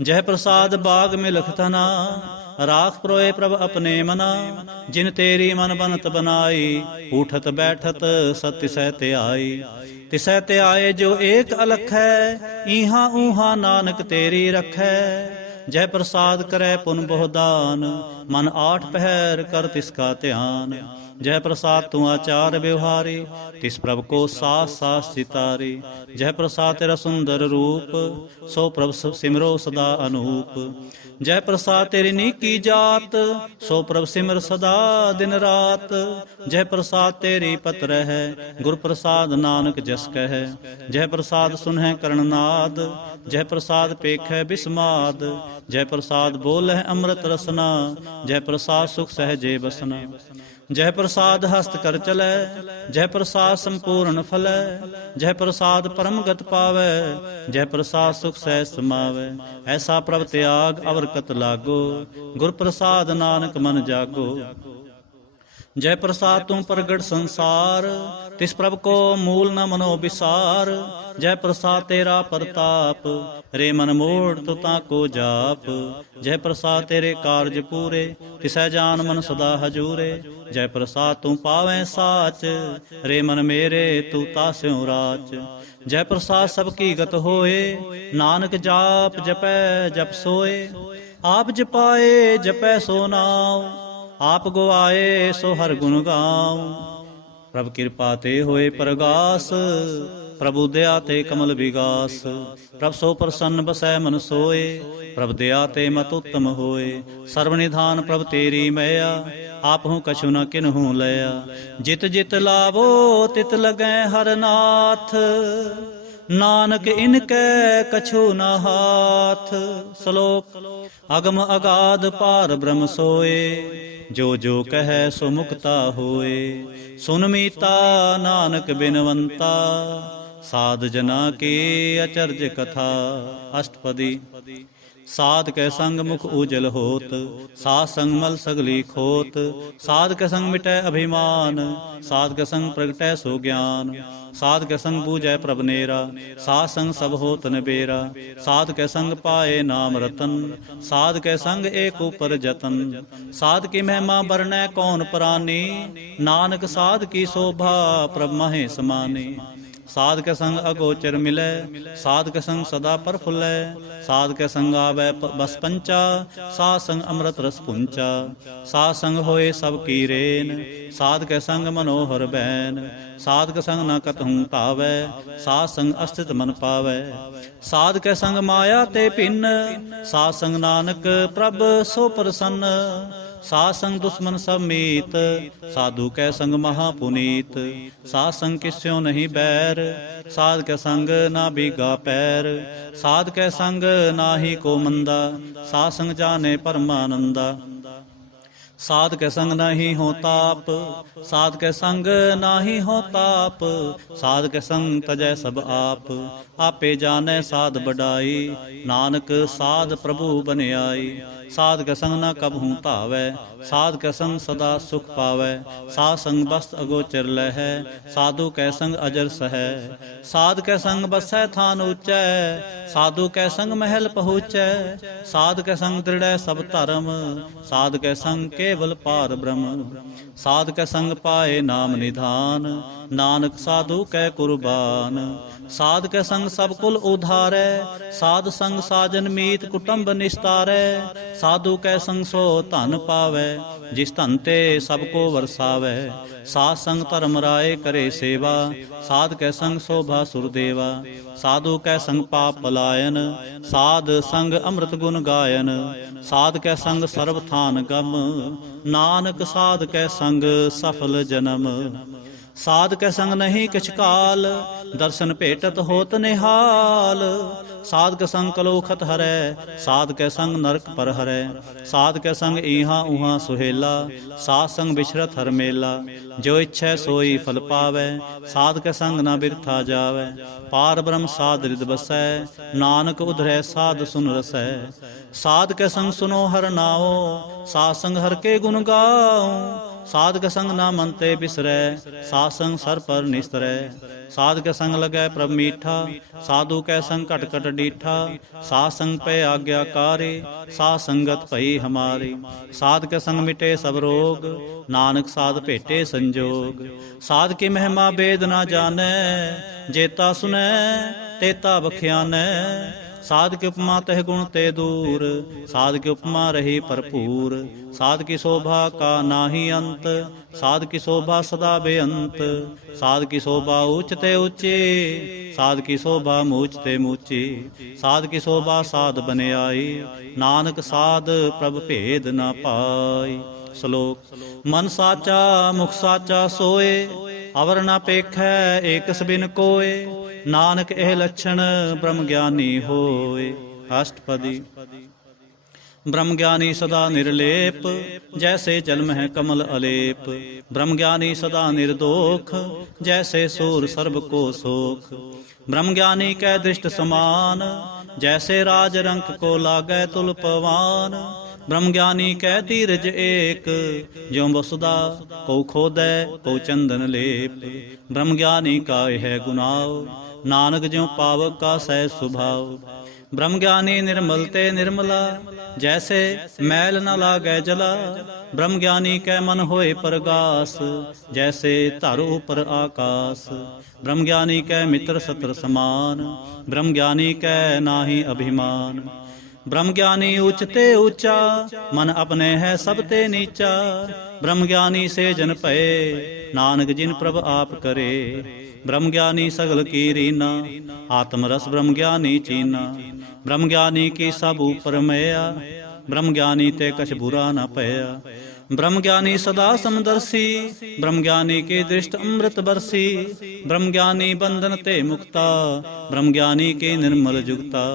ਜੈ ਪ੍ਰਸਾਦ ਬਾਗ ਮਿਲਖ ਤਨਾ, ਰਾਖ ਪਰੋਏ ਪ੍ਰਭ ਆਪਣੇ ਮਨਾ। ਜਿਨ ਤੇਰੀ ਮਨ ਬਨਤ ਬਨਾਈ, ਊਠਤ ਬੈਠਤ ਸਤ ਤਿਸੈ ਧਿਆਈ। ਤਿਸੈ ਧਿਆਏ ਜੋ ਏਕ ਅਲਖੈ, ਈਹਾਂ ਊਹਾਂ ਨਾਨਕ ਤੇਰੀ ਰਖੈ। ਜੈ ਪ੍ਰਸਾਦ ਕਰੈ ਪੁਨ ਬਹੁ ਦਾਨ, ਮਨ ਆਠ ਪਹਿਰ ਕਰ ਤਿਸ ਕਾ ਧਿਆਨ। ਜੈ ਪ੍ਰਸਾਦ ਤੂੰ ਆਚਾਰ ਵਿਵਹਾਰੀ, ਤਿਸ ਪ੍ਰਭ ਕੋ ਸਾਸ ਸਾਸ ਸਿਤਾਰੀ। ਜੈ ਪ੍ਰਸਾਦ ਤੇਰਾ ਸੁੰਦਰ ਰੂਪ, ਸੋ ਪ੍ਰਭ ਸਿਮਰੋ ਸਦਾ ਅਨੂਪ। ਜੈ ਪ੍ਰਸਾਦ ਤੇਰੀ ਨੀਕੀ ਜਾਤ, ਸੋ ਪ੍ਰਭ ਸਿਮਰ ਸਦਾ ਦਿਨ ਰਾਤ। ਜੈ ਪ੍ਰਸਾਦ ਤੇਰੀ ਪਤ ਰਹਿ, ਗੁਰ ਪ੍ਰਸਾਦ ਨਾਨਕ ਜਸ ਕਹਿ। ਜੈ ਪ੍ਰਸਾਦ ਸੁਨਹਿ ਕਰਣਨਾਦ, ਜੈ ਪ੍ਰਸਾਦ ਪੇਖੈ ਬਿਸਮਾਦ। ਜੈ ਪ੍ਰਸਾਦ ਬੋਲਹਿ ਅੰਮ੍ਰਿਤ ਰਸਨਾ, ਜੈ ਪ੍ਰਸਾਦ ਸੁਖ ਸਹਜੇ ਬਸਨਾ। ਜੈ ਪ੍ਰਸਾਦ ਹਸਤ ਕਰ ਚਲੈ, ਜੈ ਪ੍ਰਸਾਦ ਸੰਪੂਰਨ ਫਲੈ। ਜੈ ਪ੍ਰਸਾਦ ਪਰਮ ਗਤ ਪਾਵੈ, ਜੈ ਪ੍ਰਸਾਦ ਸੁਖ ਸਹਿ ਸਮਾਵੈ। ਐਸਾ ਪ੍ਰਭ ਤਿਆਗ ਅਵਰ ਕਤ ਲਾਗੋ, ਗੁਰ ਪ੍ਰਸਾਦ ਨਾਨਕ ਮਨ ਜਾਗੋ। ਜੈ ਪ੍ਰਸਾਦ ਤੂੰ ਪ੍ਰਗਟ ਸੰਸਾਰ, ਤਿਸ ਪ੍ਰਭ ਕੋ ਮੂਲ ਨ ਮਨੋ ਵਿਸਾਰ। ਜੈ ਪ੍ਰਸਾਦ ਤੇਰਾ ਪ੍ਰਤਾਪ, ਰੇ ਮਨ ਮੋੜ ਤੂੰ ਤਾਂ ਕੋ ਜਾਪ। ਜੈ ਪ੍ਰਸਾਦ ਤੇਰੇ ਕਾਰਜ ਪੂਰੇ, ਤਿਸੈ ਜਾਨ ਮਨ ਸਦਾ ਹਜੂਰੇ। ਜੈ ਪ੍ਰਸਾਦ ਤੂੰ ਪਾਵੈ ਸਾਚ, ਰੇ ਮਨ ਮੇਰੇ ਤੂੰ ਤਾਸਿਉ ਰਾਚ। ਜੈ ਪ੍ਰਸਾਦ ਸਭ ਕੀ ਗਤ ਹੋਏ, ਨਾਨਕ ਜਾਪ ਜਪੈ ਜਪ ਸੋਏ। ਆਪ ਜਪਾਏ ਜਪੈ ਸੋ ਨਾਉ, ਆਪ ਗਵਾਏ ਸੋ ਹਰ ਗੁਣ ਗਾਉ। ਪ੍ਰਭ ਕਿਰਪਾ ਤੇ ਹੋਏ ਪ੍ਰਗਾਸ, ਪ੍ਰਭੂ ਦਇਆ ਤੇ ਕਮਲ ਵਿਗਾਸ। ਪ੍ਰਭ ਸੋ ਪ੍ਰਸੰਨ ਬਸੈ ਮਨ ਸੋਏ, ਪ੍ਰਭ ਦਇਆ ਤੇ ਮਤ ਉੱਤਮ ਹੋਏ। ਸਰਬ ਨਿਧਾਨ ਪ੍ਰਭ ਤੇਰੀ ਮਇਆ, ਆਪਹੁ ਕਛੁ ਨ ਕਿਨਹੂ ਲਿਆ। ਜਿਤ ਜਿਤ ਲਾਵੋ ਤਿਤ ਲਗੈ ਹਰ ਨਾਥ, ਨਾਨਕ ਇਨਕੈ ਕਛੂ ਨ ਹਾਥ। ਸ਼ਲੋਕ ਅਗਮ ਅਗਾਧ ਪਾਰ ਬ੍ਰਹਮ ਸੋਏ, ਜੋ ਜੋ ਕਹੈ ਸੋ ਮੁਕਤਾ ਹੋਏ। ਸੁਨ ਮੀਤਾ ਨਾਨਕ ਬਿਨਵੰਤਾ, ਸਾਧ ਜਨਾ ਕੀ ਅਚਰਜ ਕਥਾ। ਅਸ਼ਟਪਦੀ। ਸਾਧ ਕੈ ਸੰਗ ਮੁਖ ਉਜਲ ਹੋਤ, ਸਾਧ ਸੰਗ ਮਲ ਸਗਲੀ ਖੋਤ। ਸਾਧ ਕੈ ਸੰਗ ਮਿਟੈ ਅਭਿਮਾਨ, ਸਾਧ ਕੈ ਸੰਗ ਪ੍ਰਗਟੈ ਸੋ ਗਿਆਨ। ਸਾਧ ਕੈ ਸੰਗ ਬੂਝੈ ਪ੍ਰਭ ਨੇਰਾ, ਸਾਧ ਸੰਗ ਸਭ ਹੋਤ ਨਿਬੇਰਾ। ਸਾਧ ਕੈ ਸੰਗ ਪਾਏ ਨਾਮ ਰਤਨ, ਸਾਧ ਕੈ ਸੰਗ ਏਕ ਉਪਰ ਜਤਨ। ਸਾਧ ਕੀ ਮਹਿਮਾ ਬਰਨੈ ਕੌਣ ਪ੍ਰਾਨੀ, ਨਾਨਕ ਸਾਧ ਕੀ ਸ਼ੋਭਾ ਪ੍ਰਭ ਮਹੇ ਸਮਾਨੀ। ਸਾਧ ਕੇ ਸੰਗ ਅਗੋਚਰ ਮਿਲੈ, ਸਾਧ ਕੇ ਸੰਗ ਸਦਾ ਪ੍ਰਫੁੱਲੈ। ਸਾਧ ਕੇ ਸੰਗ ਆਵੈ ਬਸ ਪੰਚਾ, ਸਾਧ ਸੰਗ ਅੰਮ੍ਰਿਤ ਰਸ ਪੁੰਚਾ। ਸਾਧ ਸੰਗ ਹੋਏ ਸਭ ਕੀ ਰੇਨ, ਸਾਧ ਕੇ ਸੰਗ ਮਨੋਹਰ ਬੈਨ। ਸਾਧ ਕੇ ਸੰਗ ਨ ਕਤਹੂ ਧਾਵੈ, ਸਾਧ ਸੰਗ ਅਸਥਿਤ ਮਨ ਪਾਵੈ। ਸਾਧ ਕੇ ਸੰਗ ਮਾਇਆ ਤੇ ਭਿੰਨ, ਸਾਧ ਸੰਗ ਨਾਨਕ ਪ੍ਰਭ ਸੋ ਪ੍ਰਸੰਨ। ਸਾਧ ਸੰਗ ਦੁਸ਼ਮਨ ਸਭ ਮੀਤ, ਸਾਧੂ ਕੈ ਸੰਗ ਮਹਾ ਪੁਨੀਤ। ਸਾਧ ਸੰਗ ਕਿਸਿਓ ਨਹੀਂ ਬੈਰ, ਸਾਧ ਕੈ ਸੰਗ ਨਾ ਬੀਗਾ ਪੈਰ। ਸਾਧ ਕੈ ਸੰਗ ਨਾਹੀ ਕੋ ਮੰਦਾ, ਸਾਧ ਸੰਗ ਜਾਣੇ ਪਰਮਾਨੰਦਾ। ਸਾਧ ਕੇ ਸੰਗ ਨਹੀਂ ਹੋ ਤਾਪ, ਸਾਧ ਕੇ ਸੰਗ ਨਾਹੀ ਹੋ ਤਾਪ। ਸਾਧ ਕੇ ਸੰਗ ਤਜੈ ਸਭ ਆਪ, ਆਪੇ ਜਾਣੈ ਸਾਧ ਬਡਾਈ। ਨਾਨਕ ਸਾਧ ਪ੍ਰਭੂ ਬਨਿਆਈ। ਸਾਧ ਕੇ ਸੰਗ ਨਾ ਕਬਹੂ ਧਾਵੈ, ਸਾਧ ਕੇ ਸੰਗ ਸਦਾ ਸੁਖ ਪਾਵੈ। ਸਾਧ ਸੰਗ ਬਸਤ ਅਗੋਚਰ ਲਹੈ, ਸਾਧੂ ਕੈ ਸੰਗ ਅਜਰ ਸਹੈ। ਸਾਧ ਕੈ ਸੰਗ ਬਸੈ ਥਾਨ ਉਚੈ, ਸਾਧੂ ਕੈ ਸੰਗ ਮਹਿਲ ਪਹੁੰਚੈ। ਸਾਧ ਕੈ ਸੰਗ ਦ੍ਰਿੜੈ ਸਭ ਧਰਮ, ਸਾਧ ਕੈ ਸੰਗ ਕੇਵਲ ਪਾਰ ਬ੍ਰਹਮ। ਸਾਧ ਕੈ ਸੰਗ ਪਾਏ ਨਾਮ ਨਿਧਾਨ, ਨਾਨਕ ਸਾਧੂ ਕੈ ਕੁਰਬਾਨ। ਸਾਧ ਕੈ ਸੰਗ ਸਭ ਕੁਲ ਉਧਾਰੈ, ਸਾਧ ਸੰਗ ਸਾਜਨ ਮੀਤ ਕੁਟੰਬ ਨਿਸਤਾਰੈ। ਸਾਧੂ ਕੈ ਸੰਗ ਸੋ ਧਨ ਪਾਵੈ, ਜਿਸ ਧਨ ਤੇ ਸਭ ਕੋ ਵਰਸਾਵੈ। ਸਾਧ ਸੰਗ ਧਰਮ ਰਾਏ ਕਰੇ ਸੇਵਾ, ਸਾਧ ਕੈ ਸੰਗ ਸੋਭਾ ਸੁਰਦੇਵਾ। ਸਾਧੂ ਕੈ ਸੰਗ ਪਾਪ ਪਲਾਇਨ, ਸਾਧ ਸੰਗ ਅੰਮ੍ਰਿਤ ਗੁਣ ਗਾਇਨ। ਸਾਧ ਕੈ ਸੰਗ ਸਰਬ ਥਾਨ ਗਮ, ਨਾਨਕ ਸਾਧ ਕੈ ਸੰਗ ਸਫਲ ਜਨਮ। ਸਾਧ ਕੈ ਸੰਗ ਨਹੀਂ ਕਿਛ ਕਾਲ, ਦਰਸ਼ਨ ਭੇਟਤ ਹੋਤ ਨਿਹਾਲ। ਸਾਧ ਕੈ ਸੰਗ ਕਲੋਖਤ ਹਰੈ, ਸਾਧ ਕੈ ਸੰਗ ਨਰਕ ਪਰ ਹਰੈ। ਸਾਧ ਕੈ ਸੰਗ ਈਹਾਂ ਊਹਾਂ ਸੁਹੇਲਾ, ਸਾਧ ਸੰਗ ਬਿਛਰਤ ਹਰ ਮੇਲਾ। ਜੋ ਇੱਛੈ ਸੋਈ ਫਲ ਪਾਵੈ, ਸਾਧ ਕੈ ਸੰਗ ਨਾ ਬਿਰਥਾ ਜਾਵੈ। ਪਾਰ ਬ੍ਰਹਮ ਸਾਧ ਰਿਦ ਬਸੈ, ਨਾਨਕ ਉਧਰੈ ਸਾਧ ਸੁਨ ਰਸੈ। ਸਾਧ ਕੈ ਸੰਗ ਸੁਨੋ ਹਰ ਨਾਉ, ਸਾਧ ਸੰਗ ਹਰ ਕੇ ਗੁਣ ਗਾਉ। ਸਾਧ ਕੈ ਸੰਗ ਨਾ ਮਨ ਤੇ ਬਿਸਰੈ, ਸਾਧ ਸੰਗ ਸਰ ਪਰ ਨਿਸਰੈ। ਸਾਧ ਕੈ ਸੰਗ ਲਗੈ ਪ੍ਰਭ ਮੀਠਾ, ਸਾਧੂ ਕੈ ਸੰਗ ਘਟ ਘਟ ਡੀਠਾ। ਸਾਧ ਸੰਗ ਪੈ ਆਗਿਆਕਾਰੀ, ਸਾਧ ਸੰਗਤ ਭਈ ਹਮਾਰੀ। ਸਾਧ ਕੈ ਸੰਗ ਮਿਟੇ ਸਭ ਰੋਗ, ਨਾਨਕ ਸਾਧ ਭੇਟੇ ਸੰਜੋਗ। ਸਾਧ ਕੀ ਮਹਿਮਾ ਬੇਦ ਨਾ ਜਾਣੈ, ਜੇਤਾ ਸੁਨੈ ਤੇਤਾ ਬਖਿਆਨੈ। ਸਾਧ ਕੀ ਉਪਮਾ ਤਹਿ ਗੁਣ ਤੇ ਦੂਰ, ਸਾਧ ਕੀ ਉਪਮਾ ਰਹੀ ਭਰਪੂਰ। ਸਾਧ ਕੀ ਸ਼ੋਭਾ ਕਾ ਨਾਹੀ ਅੰਤ, ਸਾਧ ਕੀ ਸ਼ੋਭਾ ਸਦਾ ਬੇਅੰਤ। ਸਾਧ ਕੀ ਸ਼ੋਭਾ ਉੱਚ ਤੇ ਉੱਚੀ, ਸਾਧ ਕੀ ਸ਼ੋਭਾ ਮੂਚ ਤੇ ਮੂਚੀ। ਸਾਧ ਕੀ ਸ਼ੋਭਾ ਸਾਧ ਬਨਿਆਈ, ਨਾਨਕ ਸਾਧ ਪ੍ਰਭ ਭੇਦ ਨਾ ਪਾਈ। ਸ਼ਲੋਕ। ਮਨ ਸਾਚਾ ਮੁਖ ਸਾਚਾ ਸੋਏ, ਅਵਰ ਨਾ ਪੇਖੈ ਏਕਸ ਬਿਨ ਕੋਏ। ਨਾਨਕ ਇਹ ਲੱਛਣ ਬ੍ਰਹਮ ਗਿਆਨੀ ਹੋਏ। ਅਸ਼ਟਪਦੀ। ਬ੍ਰਹਮ ਗਿਆਨੀ ਸਦਾ ਨਿਰਲੇਪ, ਜੈਸੇ ਜਲ ਮਹਿ ਕਮਲ ਅਲੇਪ। ਬ੍ਰਹਮ ਗਿਆਨੀ ਸਦਾ ਨਿਰਦੋਖ, ਜੈਸੇ ਸੂਰ ਸਰਬ ਕੋ ਸੋਖ। ਬ੍ਰਹਮ ਗਿਆਨੀ ਕੈ ਦ੍ਰਿਸ਼ਟ ਸਮਾਨ, ਜੈਸੇ ਰਾਜ ਰੰਕ ਕੋ ਲਾਗੈ ਤੁਲ ਪਵਾਨ। ਬ੍ਰਹਮ ਗਿਆਨੀ ਕੈ ਧੀਰਜ ਏਕ, ਜਿਉ ਵਸੁਦਾ ਕੋ ਖੋਦੈ ਕੋ ਚੰਦਨ ਲੇਪ। ਬ੍ਰਹਮ ਗਿਆਨੀ ਕਾ ਇਹ ਗੁਨਾਉ, ਨਾਨਕ ਜਿਉ ਪਾਵਕ ਕਾ ਸਹਿ ਸੁਭਾਉ। ਬ੍ਰਹਮ ਗਿਆਨੀ ਨਿਰਮਲ ਤੇ ਨਿਰਮਲਾ, ਜੈਸੇ ਮੈਲ ਨ ਲਾਗੈ ਜਲਾ। ਬ੍ਰਹਮ ਗਿਆਨੀ ਕੈ ਮਨ ਹੋਏ ਪਰਗਾਸ, ਜੈਸੇ ਧਰ ਉਪਰ ਆਕਾਸ। ਬ੍ਰਹਮ ਗਿਆਨੀ ਕੈ ਮਿੱਤਰ ਸਤਰ ਸਮਾਨ, ਬ੍ਰਹਮ ਗਿਆਨੀ ਕੈ ਨਾਹੀ ਅਭਿਮਾਨ। ਬ੍ਰਹਮ ਗਿਆਨੀ ਉੱਚ ਤੇ ਉੱਚਾ, ਮਨ ਆਪਣੇ ਹੈ ਸਭ ਤੇ ਨੀਚਾ। ਬ੍ਰਹਮ ਗਿਆਨੀ ਸੇ ਜਨ ਭਏ, ਨਾਨਕ ਜਿਨ ਪ੍ਰਭ ਆਪ ਕਰੇ। ਬ੍ਰਹਮ ਗਿਆਨੀ ਸਗਲ ਕੀ ਰੀਨਾ, ਆਤਮ ਰਸ ਬ੍ਰਹਮ ਗਿਆਨੀ ਚੀਨਾ। ਬ੍ਰਹਮ ਗਿਆਨੀ ਕੀ ਸਭ ਉਪਰ ਮਇਆ, ਬ੍ਰਹਮ ਗਿਆਨੀ ਤੇ ਕਛ ਬੁਰਾ ਨ ਭਇਆ। ਬ੍ਰਹਮ ਗਿਆਨੀ ਸਦਾ ਸਮਦਰਸੀ, ਬ੍ਰਹਮ ਗਿਆਨੀ ਕੀ ਦ੍ਰਿਸ਼ਟ ਅੰਮ੍ਰਿਤ ਬਰਸੀ। ਬ੍ਰਹਮ ਗਿਆਨੀ ਬੰਧਨ ਤੇ ਮੁਕਤਾ, ਬ੍ਰਹਮ ਗਿਆਨੀ ਕੀ ਨਿਰਮਲ ਜੁਗਤਾ।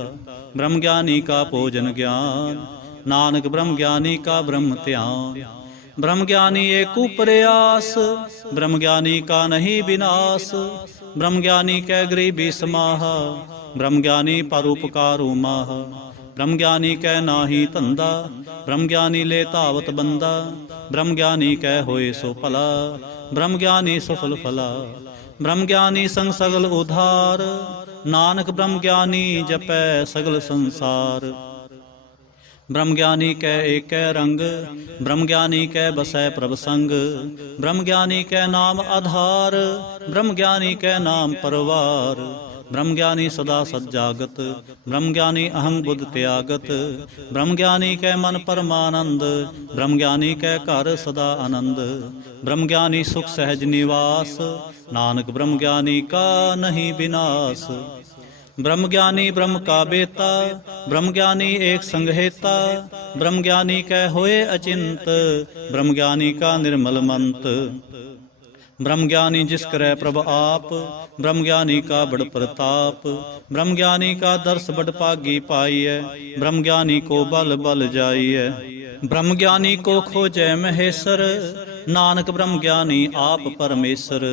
ਬ੍ਰਹਮ ਗਿਆਨੀ ਕਾ ਭੋਜਨ ਗਿਆਨ, ਨਾਨਕ ਬ੍ਰਹਮ ਗਿਆਨੀ ਕਾ ਬ੍ਰਹਮ ਧਿਆਨ। ਬ੍ਰਹਮ ਗਿਆਨੀ ਏਕੁ ਪ੍ਰਯਾਸ, ਬ੍ਰਹਮ ਗਿਆਨੀ ਕਾ ਨਹੀਂ ਬਿਨਾਸ। ਬ੍ਰਹਮ ਗਿਆਨੀ ਕੈ ਗਰੀਬੀ ਸਮਾਹਾ, ਬ੍ਰਹਮ ਗਿਆਨੀ ਪਰਉਪਕਾਰੁ ਮਾਹਾ। ਬ੍ਰਹਮ ਗਿਆਨੀ ਕੈ ਨਾਹੀ ਧੰਦਾ, ਬ੍ਰਹਮ ਗਿਆਨੀ ਲੈ ਧਾਵਤ ਬੰਦਾ। ਬ੍ਰਹਮ ਗਿਆਨੀ ਕੈ ਹੋਏ ਸੋ ਭਲਾ, ਬ੍ਰਹਮ ਗਿਆਨੀ ਸਫਲ ਫਲਾ। ਬ੍ਰਹਮ ਗਿਆਨੀ ਸੰਗ ਸਗਲ ਉਧਾਰ, ਨਾਨਕ ਬ੍ਰਹਮ ਗਿਆਨੀ ਜਪੈ ਸਗਲ ਸੰਸਾਰ। ਬ੍ਰਹਮ ਗਿਆਨੀ ਕੈ ਏਕੈ ਰੰਗ, ਬ੍ਰਹਮ ਗਿਆਨੀ ਕੈ ਬਸੈ ਪ੍ਰਭ ਸੰਗ। ਬ੍ਰਹਮ ਗਿਆਨੀ ਕੈ ਨਾਮ ਆਧਾਰ, ਬ੍ਰਹਮ ਗਿਆਨੀ ਕੈ ਨਾਮ ਪਰਵਾਰ। ਬ੍ਰਹਮ ਗਿਆਨੀ ਸਦਾ ਸਜਾਗਤ, ਬ੍ਰਹਮ ਗਿਆਨੀ ਅਹੰ ਬੁੱਧ ਤਿਆਗਤ। ਬ੍ਰਹਮ ਗਿਆਨੀ ਕੈ ਮਨ ਪਰਮਾਨੰਦ, ਬ੍ਰਹਮ ਗਿਆਨੀ ਕੈ ਘਰ ਸਦਾ ਆਨੰਦ। ਬ੍ਰਹਮ ਗਿਆਨੀ ਸੁਖ ਸਹਿਜ ਨਿਵਾਸ, ਨਾਨਕ ਬ੍ਰਹਮ ਗਿਆਨੀ ਕਾ ਨਹੀਂ ਬਿਨਾਸ। ਬ੍ਰਹਮ ਗਿਆਨੀ ਬ੍ਰਹਮ ਕਾ ਬੇਤਾ, ਬ੍ਰਹਮ ਗਿਆਨੀ ਏਕ ਸੰਗ ਹੇਤਾ। ਬ੍ਰਹਮ ਗਿਆਨੀ ਕੈ ਹੋਏ ਅਚਿੰਤ, ਬ੍ਰਹਮ ਗਿਆਨੀ ਕਾ ਨਿਰਮਲ ਮੰਤ। ਬ੍ਰਹਮ ਗਿਆਨੀ ਜਿਸ ਕਰੈ ਪ੍ਰਭ ਆਪ, ਬ੍ਰਹਮ ਗਿਆਨੀ ਕਾ ਬੜ ਪ੍ਰਤਾਪ। ਬ੍ਰਹਮ ਗਿਆਨੀ ਕਾ ਦਰਸ ਬੜ ਭਾਗੀ ਪਾਈਐ, ਬ੍ਰਹਮ ਗਿਆਨੀ ਕੋ ਬਲ ਬਲ ਜਾਈਐ। ਬ੍ਰਹਮ ਗਿਆਨੀ ਕੋ ਖੋਜੈ ਮਹੇਸਰ, ਨਾਨਕ ਬ੍ਰਹਮ ਗਿਆਨੀ ਆਪ ਪਰਮੇਸ਼ਰ।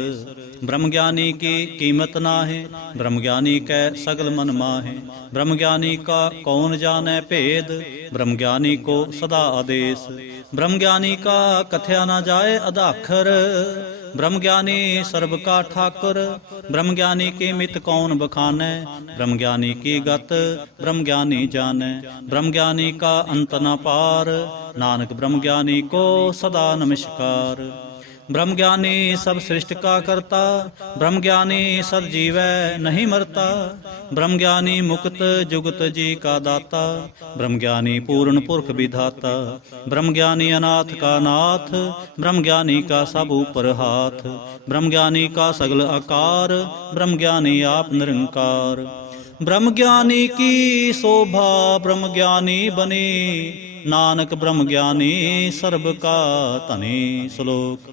ਬ੍ਰਹਮ ਗਿਆਨੀ ਕੀ ਕੀਮਤ ਨਾਹਿ, ਬ੍ਰਹਮ ਗਿਆਨੀ ਕੈ ਸਗਲ ਮਨ ਮਾਹਿ। ਬ੍ਰਹਮ ਗਿਆਨੀ ਕਾ ਕੌਣ ਜਾਣੈ ਭੇਦ, ਬ੍ਰਹਮ ਗਿਆਨੀ ਕੋ ਸਦਾ ਆਦੇਸ। ਬ੍ਰਹਮ ਗਿਆਨੀ ਕਾ ਕਥਿਆ ਨਾ ਜਾਏ ਅਧਾਖਰ, ਬ੍ਰਹਮ ਗਿਆਨੀ ਸਰਬ ਕਾ ਠਾਕੁਰ। ਬ੍ਰਹਮ ਗਿਆਨੀ ਕੀ ਮਿਤ ਕੌਣ ਬਖਾਨੈ, ਬ੍ਰਹਮ ਗਿਆਨੀ ਕੀ ਗਤ ਬ੍ਰਹਮ ਗਿਆਨੀ ਜਾਣੈ। ਬ੍ਰਹਮ ਗਿਆਨੀ ਕਾ ਅੰਤ ਨ ਪਾਰ, ਨਾਨਕ ਬ੍ਰਹਮ ਗਿਆਨੀ ਕੋ ਸਦਾ ਨਮਸਕਾਰ। ब्रह्म ज्ञानी सब सृष्टि का करता, ब्रह्म ज्ञानी सद जीवै नहीं मरता। ब्रह्म ज्ञानी मुक्त जुगत जी का दाता, ब्रह्म ज्ञानी पूर्ण पुरख विधाता। ब्रह्म ज्ञानी अनाथ का नाथ, ब्रह्म ज्ञानी का सब ऊपर हाथ। ब्रह्म ज्ञानी का सगल आकार, ब्रह्म ज्ञानी आप निरंकार। ब्रह्म ज्ञानी की शोभा ब्रह्म ज्ञानी बनी, नानक ब्रह्म ज्ञानी सर्ब का धनी। श्लोक।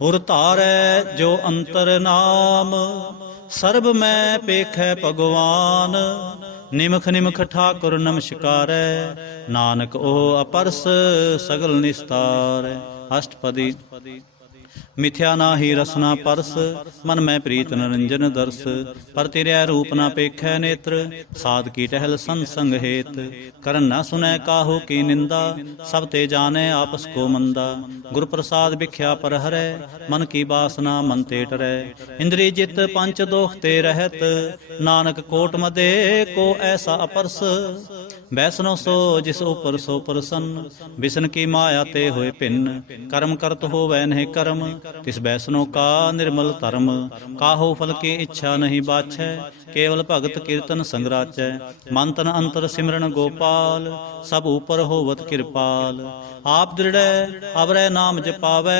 उर तारै जो अंतर नाम, सर्ब मैं पेखै भगवान। निमख निमख ठाकुर नमस्कारै, नानक ओह अपरस सगल निस्तार। अष्टपदी। मिथ्या नाहि रसना परस, मन में प्रीत निरंजन दर्श। पर तिरੈ रूप न पेखै नेत्र, साध की टहल संसंग हेत। करन न सुनै काहू की निंदा, सब ते जाने आपस को मंदा। गुर प्रसाद भिख्या पर हरै, मन की बासना मन ते टरै। इंद्रिय जित पंच दोख ते रहत, नानक कोट मदे को ऐसा अपरस। वैष्णव सो जिस ऊपर सो प्रसन्न, विष्ण की माया ते होए भिन्न। कर्म करत होवै नहीं कर्म, तिस वैष्णव का निर्मल धर्म। काहो फल की इच्छा नहीं बाछै, केवल भगत कीर्तन संगराचै। मन तन अंतर सिमरन गोपाल, सब ऊपर होवत कृपाल। आप दृढ़ अवरै नाम जपावै,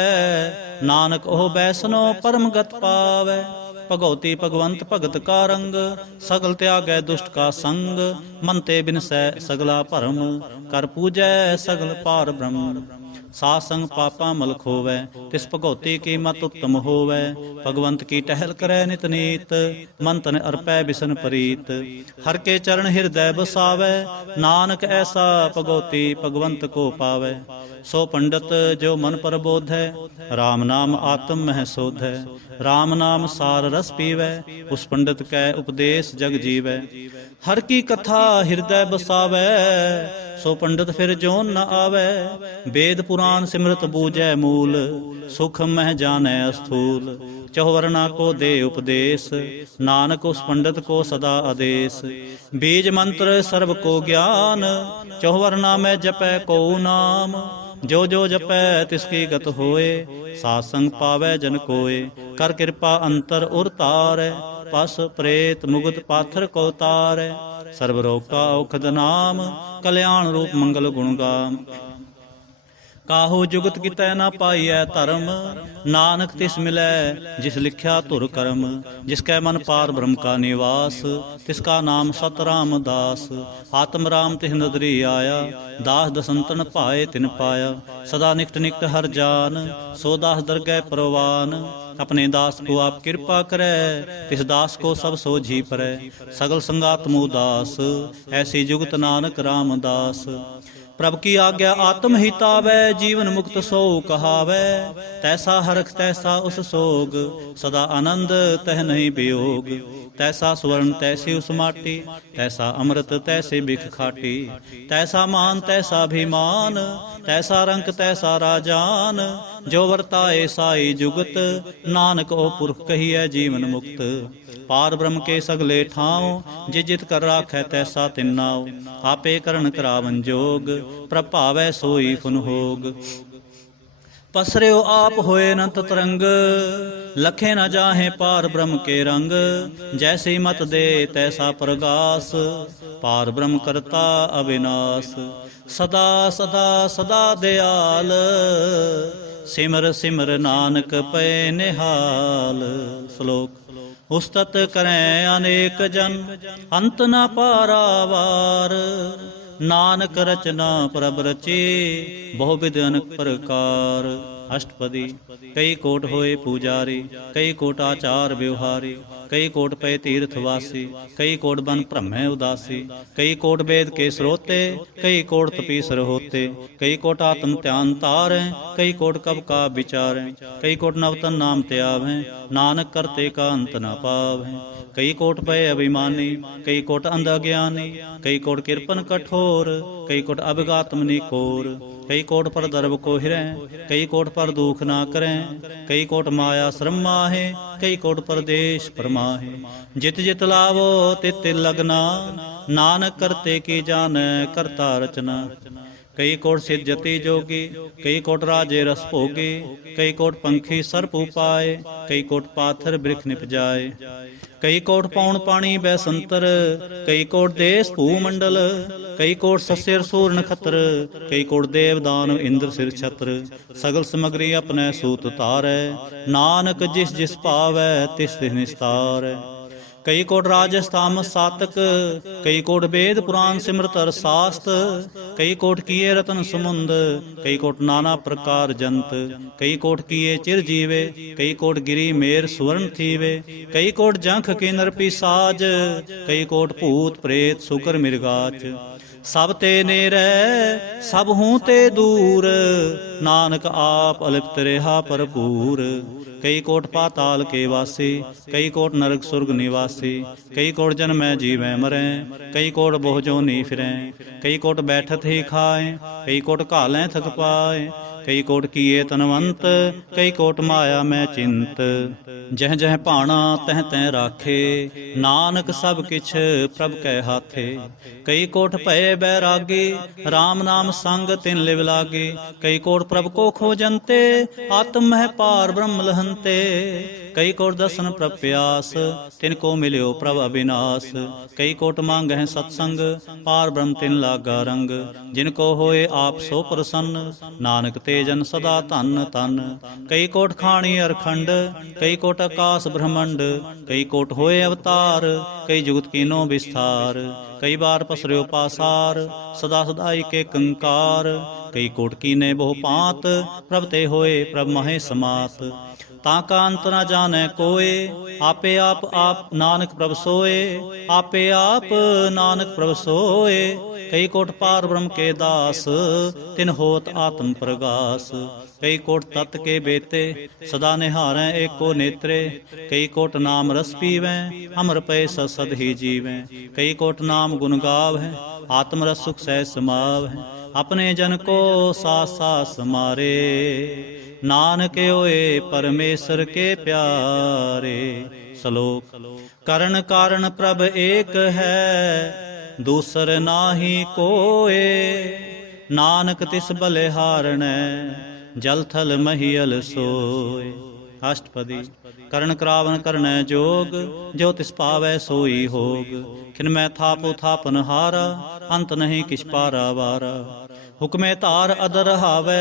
नानक ओह वैष्णव परम गत पावै। भगवती भगवंत भगत का रंग, सगल त्यागै दुष्ट का संग। मन ते बिनसै सगला भरम, कर पूजै सगल पार ब्रह्म। सात संग पापा मल खोवै, तिस भगवती की मत उत्तम होवै। भगवंत की टहल करै नित नीत, मन तन अर्पै बिसन प्रीत। हर के चरण हृदय बसावै, नानक ऐसा भगवती भगवंत को पावै। सो पंडित जो मन पर बोधै, राम नाम आत्म मह सोधै। राम नाम सार रस पीवै, उस पंडित कै उपदेश जग जीवै। हर की कथा हृदय बसावै, सो पंडित फिर जोन न आवै। वेद पुराण सिमरत बूझै मूल, सुख मह जानै अस्थूल। चौवर्णा को दे उपदेश, नानक उस पंडित को सदा आदेश। बीज मंत्र सर्व को ज्ञान, चौवर्णा में जपै को नाम। जो जो जपै तिसकी गत होए, सासंग पावै जन कोय। कर कृपा अंतर उर तारै, पस प्रेत मुगत पाथर को तारै। सर्व रोग का औखद नाम, कल्याण रूप मंगल गुण गाम। काहू जुगत कितै न पाइयै धर्म, नानक तिस मिलै जिस लिख्या धुर कर्म। जिसकै मन पार ब्रह्म का निवास, तिसका नाम सतराम दास। आत्म राम तिस नदरी आया, दास दसंतन पाए तिन पाया। सदा निकट निकट हर जान, सो दास दरगह परवान। अपने दास को आप कृपा करै, तिस दास को सब सोझी परै। सगल संगात मुँह दास, ऐसी जुगत नानक रामदास। प्रभु की आज्ञा आत्म हितावै, जीवन मुक्त सो कहावै। तैसा हरख तैसा उस सोग, सदा आनंद तह नहीं वियोग। तैसा स्वर्ण तैसी उस माटी, तैसा अमृत तैसे बिख खाटी। तैसा मान तैसा अभिमान, तैसा रंक तैसा राजान। जो वर्ताए साई जुगत, नानक ओ पुरख कहिए जीवन मुक्त। पार ब्रह्म के सगले ठाव, जे जित कर राखै तैसा तिन्नाव। आपे करण करावन जोग, प्रभावै सोई फुन होग। पसर्यो आप होए अनंत तरंग, लखे न जाहे पार ब्रह्म के रंग। जैसी मत दे तैसा प्रगास, पार ब्रह्म करता अविनाश। सदा सदा सदा दयाल, सिमर सिमर नानक पै निहाल। श्लोक। उस्तत करें अनेक जन, अंत न पारावार। नानक रचना प्रभ रचे, बहुविध अनेक प्रकार। अष्टपदी। कई कोट होए पुजारी, कई कोट आचार व्यवहारी। कई कोट पे तीर्थवासी, कई कोट बन ब्रह्मै उदासी। कई कोट वेद के स्रोते, कई कोट तपीसर होते। कई कोट आत्म ध्यान तारै, कई कोट कब का विचार। कई कोट नवतन नाम त्यावै, नानक करते का अंत न पावै। कई कोट पे अभिमानी, कई कोट अंध अज्ञानी। कई कोट किरपन कठोर, कई कोट अभिगात्म निकोर। कई कोट पर दर्भ को हिरै, कई कोट पर दुख ना करें। कई कोट माया श्रम माहे, कई कोट परदेश परमाहे। जित जित लावो तित तित लगना, नानक करते की जानै करता रचना। कई कोट सिद्ध जति जोगी, कई कोट राजे रस भोगी, कई कोट पंखी सर्प उपाय, कई कोट पाथर बृख निपजाए, कई कोट पौन पानी बैसंतर, कई कोट देश भूमंडल, कई कोट सस्यर सूर नखत्र, कई कोट देव दानव इंद्र सिर छत्र, सगल समग्री अपने सूत तारै, नानक जिस जिस पावै तिस तिस निस्तारै। कई कोट राजस्थाम सातक, कई कोट वेद पुराण सिमरत अर शास्त, कई कोट किए रतन समुंद, कई कोट नाना प्रकार जंत, कई कोट किए चिर जीवे, कई कोट गिरी मेर सुवर्ण थीवे, कई कोट जंख किन्नर पिसाज, कई कोट भूत प्रेत सुकर मिर्गाच, सब ते नेरै सब हूँ ते दूर, नानक आप अलिप्त रेहा भरपूर। कई कोट पाताल के वासी, कई कोट नरक सुरग निवासी, कई कोट जन्मै जीवै मरै, कई कोट बोह जोनी फिरै, कई कोट बैठत ही खाए, कई कोट घालें थक पाए, कई कोट किए तनवंत, कई कोट माया मैं चिंत। जह जह भाणा तह तह राखे, नानक सब किछ प्रभ कै हाथे। कई कोट भये बैरागी, राम नाम संग तिन लिव लागे, कई कोट प्रभ को खोजंते, आत्म मह पार ब्रह्म लहंते। कई कोट दर्शन प्रभ प्यास, तिनको मिल्यो प्रभ अविनाश, कई कोट मांगह सत्संग, पार ब्रह्म तिन लागा रंग, जिनको होए आप सो प्रसन्न, नानक ते जन सदा धन धन। कई कोट खाणी अरखंड, कई कोट आकाश ब्रह्मंड, कई कोट होए अवतार, कई जुगत कीनो विस्तार, कई बार पसर्यो पासार, सदा सदाई के कंकार। कई कोट कीने बहु पात, प्रभ ते होए प्रभ महे समात, ताका अंत न जाने कोय, आपे आप नानक प्रभ सोए, आपे आप नानक प्रभ सोए। कई कोट पार ब्रह्म के दास, तिन होत आत्म प्रगास, कई कोट तत् के बेते, सदा निहारें एको नेत्रे, कई कोट नाम रस पीवें, अमर पय सद ही जीवें, कई कोट नाम गुण गावै, आत्म रस सुख सह समावै, अपने जन को सास सास मारे, नानक होए परमेश्वर के प्यारे। श्लोक। करण कारण प्रभ एक है, दूसर नाहि कोय, नानक तिस बलिहारणै, जल थल महियल सोय। अष्टपदी। करण करावन करनै जोग, जो तिस पावै सोई होग, खिन मैं थापो थापन हारा, अंत नहीं किछ पारा वारा। हुक्मे धार अदर हावै,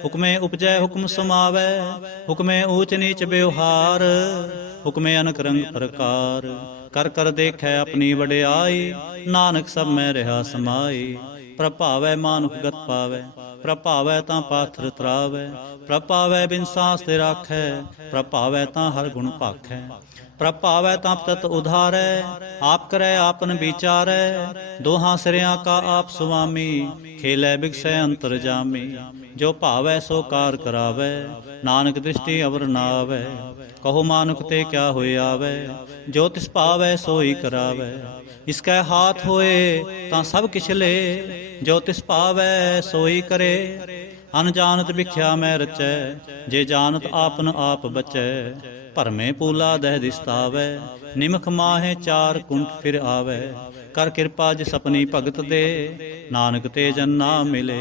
हुक्मे उपजै हुक्म समावै, हुक्मे ऊच नीच व्यवहार, हुक्मे अनक रंग प्रकार। कर कर देखै अपनी वड्याई, नानक सब मैं रहा समाई। प्रभावै मानुख गत पावै, प्रभावै तां पाथर तरावै, प्रभावै बिन सांस ते राखै, प्रभावै तां हर गुण भाखै। प्रभावै तां तत उधारै, आप करै आपन विचारै, दोहां सिरियां का आप सुआमी, खेलै बिगसै अंतर जामी। जो भावै सो कार करावै, नानक दृष्टि अवर नावै। कहो मानुख ते क्या होए आवै, जो तिस भावै सोई करावै। इसकै हाथ होए तां सब किछ ले, जो तिस भावै सोई करे। अनजानत भिख्या मैं रचै, जे जानत आपन आप बचै। भरमे पूला दह दिसतावै, निमख माहे चार कुंठ फिर आवै। कर किरपा जिस अपनी भगत दे, नानक ते जन ना मिले।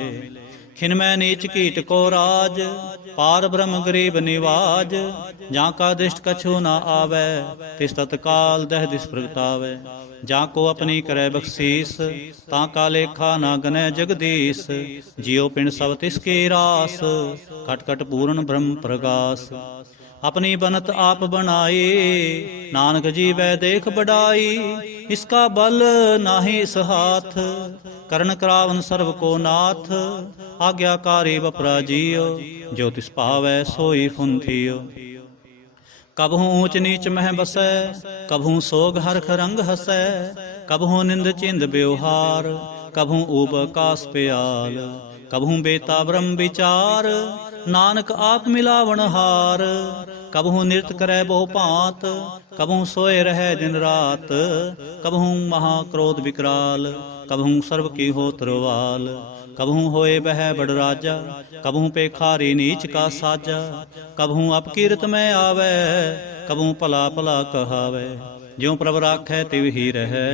खिन मैं नीच कीट को राज, पार ब्रह्म गरीब निवाज। जा का दृष्ट कछु न आवै, तिस तत्काल दह दिस प्रगटावै। जा को अपनी करे बख्शीस, ता का लेखा ना गनै जगदीश। जियो पिंड सब तिसकी रास, खट खट पूर्ण ब्रह्म प्रगास। अपनी बनत आप बनाई, नानक जीवै देख बड़ाई। इसका बल नाहि इस हाथ, करण करावन सर्व को नाथ। आज्ञाकारी बपरा जियो, जो तिस भावै सोई फुंथियो। कबहू ऊंच नीच मह बसै, कबहू सोग हरख रंग हसै। कबहू निंद चिंद व्यवहार, कबहू ऊब आकाश प्याल। कबहू बेता ब्रह्म विचार, नानक आप मिलावण हार। कबहू नृत्य करै बहु भांत, कबहू सोए रहै दिन रात। कबहू महाक्रोध विकराल, कबहू सर्व की हो तरवाल। कबहू होए बह बड़ राजा, कबहू पेखारी नीच का साजा। कबहू अपकीरत में आवे, कबहू भला भला कहावे। ज्यों प्रभ राखै तिव ही रहै,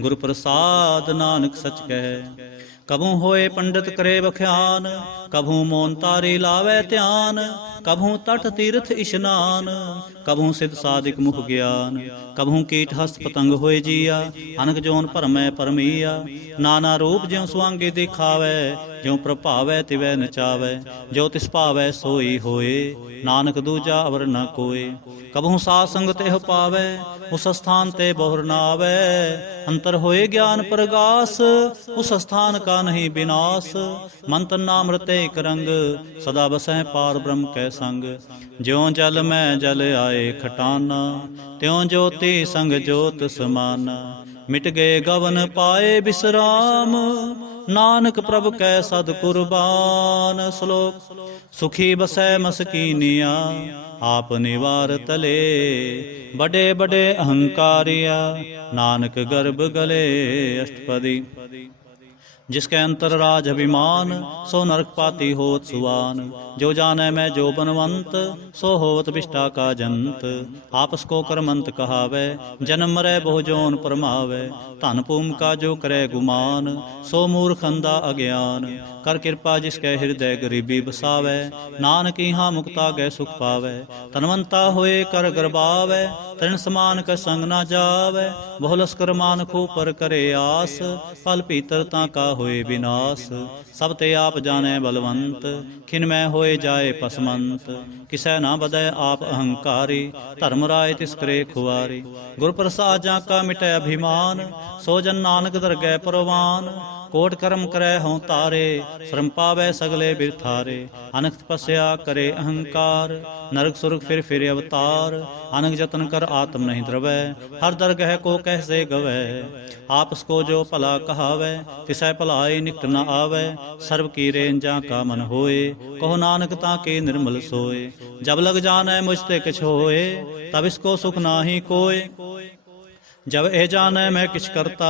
गुर प्रसाद नानक सच कहै। कभू होए पंडित करे बख्यान, कभू मौन तारी लावे ध्यान, कभू तट तीर्थ इशनान, कभू सिद्ध साधिक मुख ज्ञान, कभू कीट हस्त पतंग होए जिया, अनक जोन भरमै परमिया। नाना रूप ज्यों सुआंगे दिखावै, ज्यों प्रभावै तिवै नचावै, जो तिस भावै सोई होए, नानक दूजा अवर न कोय। कभू साध संग तेह पावै, उस स्थान ते बहुर न आवै, अंतर होए ज्ञान प्रगास, उस स्थान का नहीं विनाश। मंत्र नाम रते एक रंग, सदा बसै पार ब्रह्म कै संग। ज्यों जल में जल आए खटाना, त्यों ज्योति संग ज्योत समाना। मिट गए गवन पाए विश्राम, नानक प्रभ कै सद कुर्बान। श्लोक सुखी बसै मसकीनिया, आप निवार तले, बड़े बड़े अहंकारिया, नानक गर्भ गले। अष्टपदी जिसके अंतर राज अभिमान, सो नरक पाती होत सुवान। जो जाने मैं जो बनवंत, सो होत विष्टा का जंत। आपस को करमंत कहावै, जन्म मरै बहु जोन परमावै। धन भूम का जो करे गुमान, सो मूर्ख अंधा अज्ञान। कर कृपा जिसके हृदय गरीबी बसावै, नानक इहाँ मुक्ता गै सुख पावै। तनवंता होए कर गरबावै, तृण समान क संग ना जावै। बहु लस्कर मान खूपर करे आस, फल भीतर ता का होए विनाश। सब ते आप जाने बलवंत, खिन में होए जाए पसमंत। किसै ना बदै आप अहंकारी, धर्म राय तिस करे खुआरी। गुर प्रसाद जा का मिटै अभिमान, सो जन नानक दरगह परवान। कोट कर्म करे हों तारे, श्रम पावै सगले बिरथारे। अनक तपस्या करे अहंकार, नरक सुरग फिर अवतार। अनक जतन कर आत्म नहीं द्रवै, हर दरगह को कैसे गवै। आपस को जो भला कहावै, तिसै भलाई निकट न आवै। सर्व की रेंजा का मन होए, कहो नानक ताके निर्मल सोए। जब लग जानै मुझ ते किछ होए, तब इसको सुख नाही कोय। जब ए जाने मैं किछ करता,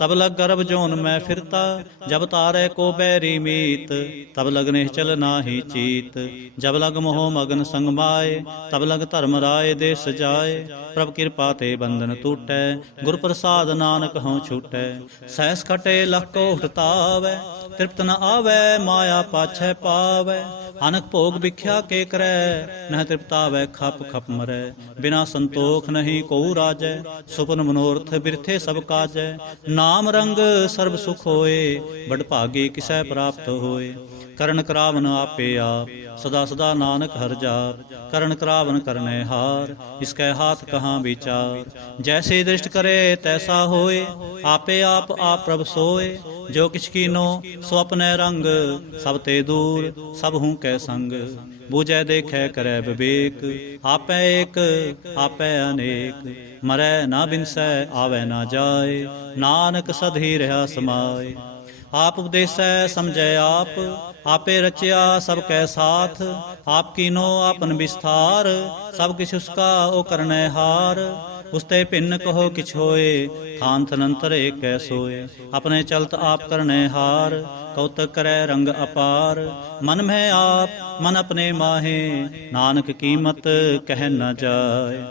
तब लग गर्भ जोन में फिरता। जब तारे को बैरी मीत, तब लग निश्चल नाही चीत। जब लग मोह मगन संग माए, तब लग धर्म राय देश जाए। प्रभ कृपा ते बंधन टूटै, गुर प्रसाद नानक हों छूटै। सहस खटे लख को उठतावै, तृप्त न आवै माया पाछै पावै। अनक भोग भिख्या के करै, नह तृप्तावै खप खप मरै। बिना संतोख नहीं को राजै, सुपन मनोरथ बिरथे सब काजै। नाम रंग सर्व सुख होए, बड़ भागे किसै प्राप्त होए। करण करावन आपे आप, सदा सदा नानक हर जाप। करण करावन करने हार, इसकै हाथ कहाँ विचार। जैसे दृष्ट करे तैसा होए, आपे आप प्रभ सोए। जो किछ कीनो सो अपने रंग, सब ते दूर सब हूँ कै संग। बूझै देखै करै विवेक, आपै एक आपै अनेक। मरै ना बिनसै आवै ना जाए, नानक सधी रहा समाए। आप उपदेसै समझै आप, आपे रचिया सब कै साथ। आप कीनो आपन विस्तार, सब किछ उसका ओ करनै हार। उसते भिन्न कहो किछ होए, थान थनंतर एक कै सोए। अपने चलत आप करने हार, कौतक करै रंग अपार। मन में आप मन अपने माहे, नानक कीमत कह न जाए।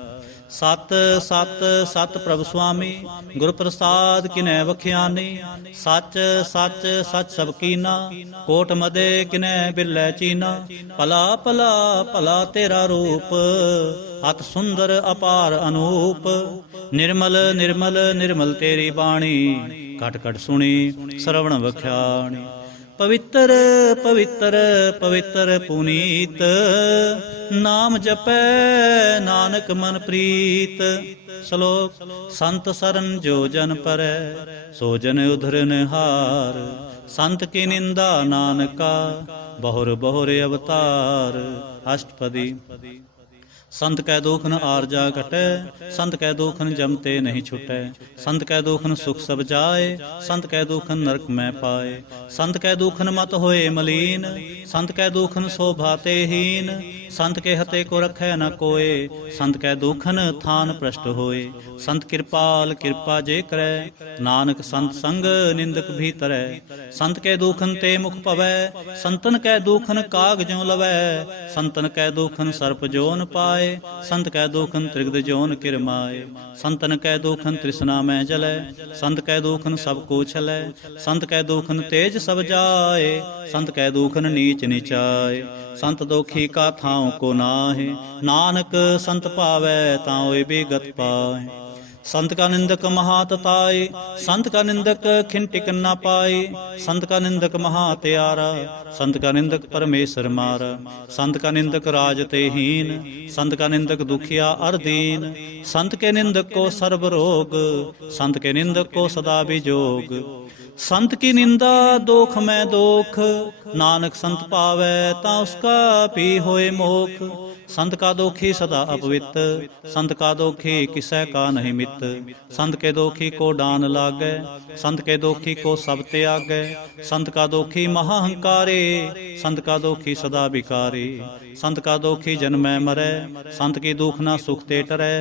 सत सत सत प्रभ स्वामी, गुर प्रसाद किनै बख्यानी। सच सच सच सब कीना, कोट मदे किनै बिरलै चीना। भला भला भला तेरा रूप, अत सुंदर अपार अनूप। निर्मल निर्मल निर्मल तेरी बाणी, घट घट सुनी श्रवण बख्याणी। पवित्र पवित्र पवित्र पुनीत, नाम जपै नानक मन प्रीत। श्लोक संत सरन जो जन परै, सो जन उधरन हार। संत की निंदा नानका, बहुर बहुर अवतार। अष्टपदी संत कै दुख न आरजा घटै, संत कै दुख न जमते नहीं छुटै। संत कै दुख न सुख सब जाए, संत कै दुख न नरक में पाए। संत कै दुख न मत होए मलीन, संत कै दुख न शोभा ते हीन। संत के हते को रखै न कोय, संत कै दुख न थान भ्रष्ट होए। संत कृपाल कृपा जे करै, नानक संत संग निंदक भी तरै। संत कै दुखन ते मुख पवै, संतन कै दुखन काग ज्यों लवै। संतन कै दुखन सर्प जो न पाए, पाए। संत कै दुखन त्रिगद जोन किरमाए। संतन कै दुखन तृष्णा में जलै। संत कै दुखन सब को छलै। संत कै दुखन तेज सब जाए। संत कै दुखन नीच निचाए। संत दोखी का थाव को नाहे। नानक संत पावै ताओ बेगत पाए। संत का निंदक महातताए। संत का निंदक खिंटिक न पाए। संत का निंदक महात्यारा। संत का निंदक परमेश्वर मारा। संत का निंदक राज ते हीन। संत का निंदक दुखिया अर दीन। संत के निंदक को सर्व रोग। संत के निंदक को सदा विजोग। संत की निंदा दोख में दोख। नानक संत पावै ता उसका पी होए मोख। संत का दोखी सदा अपवित। संत का दोखी किसै का नहीं मित। संत के दोखी को डान लागै। संत के दोखी को सब त्यागै। संत का दोखी महाहंकारे। संत का दोखी सदा विकारे। संत का दोखी जन्मै मरै। संत की दुख ना सुख ते टरै।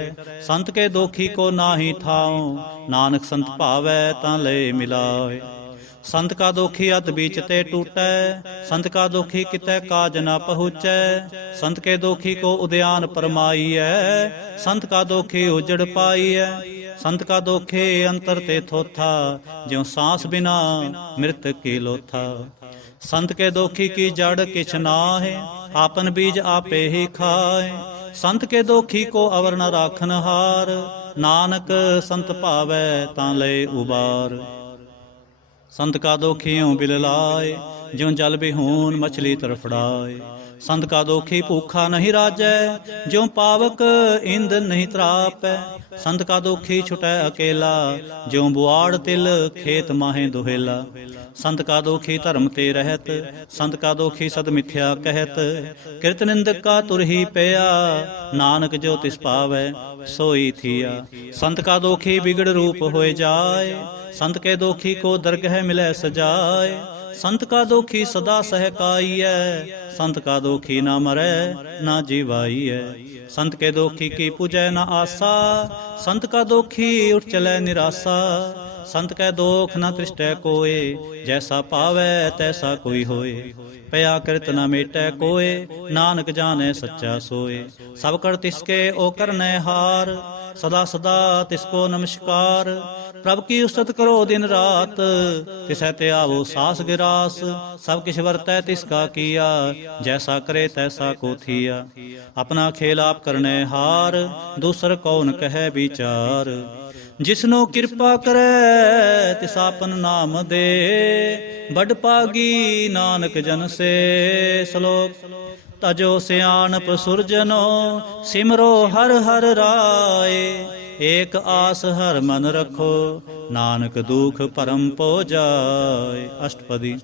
संत के दोखी को नाहि ठाओ। नानक संत भावै तां लय मिलाए। संत का दोखी अत बीच ते टूटै। संत का दोखी कितै काज न पहुँचै। संत के दोखी को उद्यान परमाईऐ। संत का दोखी उजड़ पाईऐ। संत का दोखे अंतर ते थोथा। ज्यों सांस बिना मृतक की लोथा। संत के दोखी की जड़ किछ नाहे। आपन बीज आपे ही खाए। संत के दोखी को अवर न राखन हार। नानक संत भावै तां लय उबार। संत का दोखियों बिल लाए। ज्यों जल बिहून मछली तरफड़ाए। संत का दोखी भूखा नहीं राजै। ज्यों पावक ईंधन नहीं त्रापै। संत का दोखी छुटै अकेला। ज्यों बुआड़ तिल खेत माहे दुहेला। संत का दोखी धर्म ते रहत। संत का दोखी सद मिथ्या कहत। कृत निंदक का तुर ही पया। नानक जो तिस पावै सोई थिया। संत का दोखी बिगड़ रूप होए जाए। संत के दोखी को दरगह मिलै सजाए। संत का दोखी सदा सहकाईऐ। संत का दोखी ना मरै ना जीवाईऐ। संत के दोखी की पूजै न आसा। संत का दोखी उठ चलै निराशा। संत कै दोख न तृष्टै कोय। जैसा पावै तैसा कोई होए। पया कृत न मेटै कोय। नानक जाने सच्चा सोए। सब कर तिसके ओ करनै हार। सदा सदा तिसको नमस्कार। प्रभ की उस्तत करो दिन रात। तिसै ते आवो सास गिरास। सब किछ वरतै तिसका किया। जैसा करे तैसा को थिया। अपना खेल आप करने हार। दूसर कौन कहे विचार। जिसनो कृपा करे तिसापन नाम दे। बड़ पागी नानक जन से। श्लोक तजो सियानप सुरजनो। सिमरो हर हर राय। एक आस हर मन रखो। नानक दुख परम पो जाय। अष्टपदी।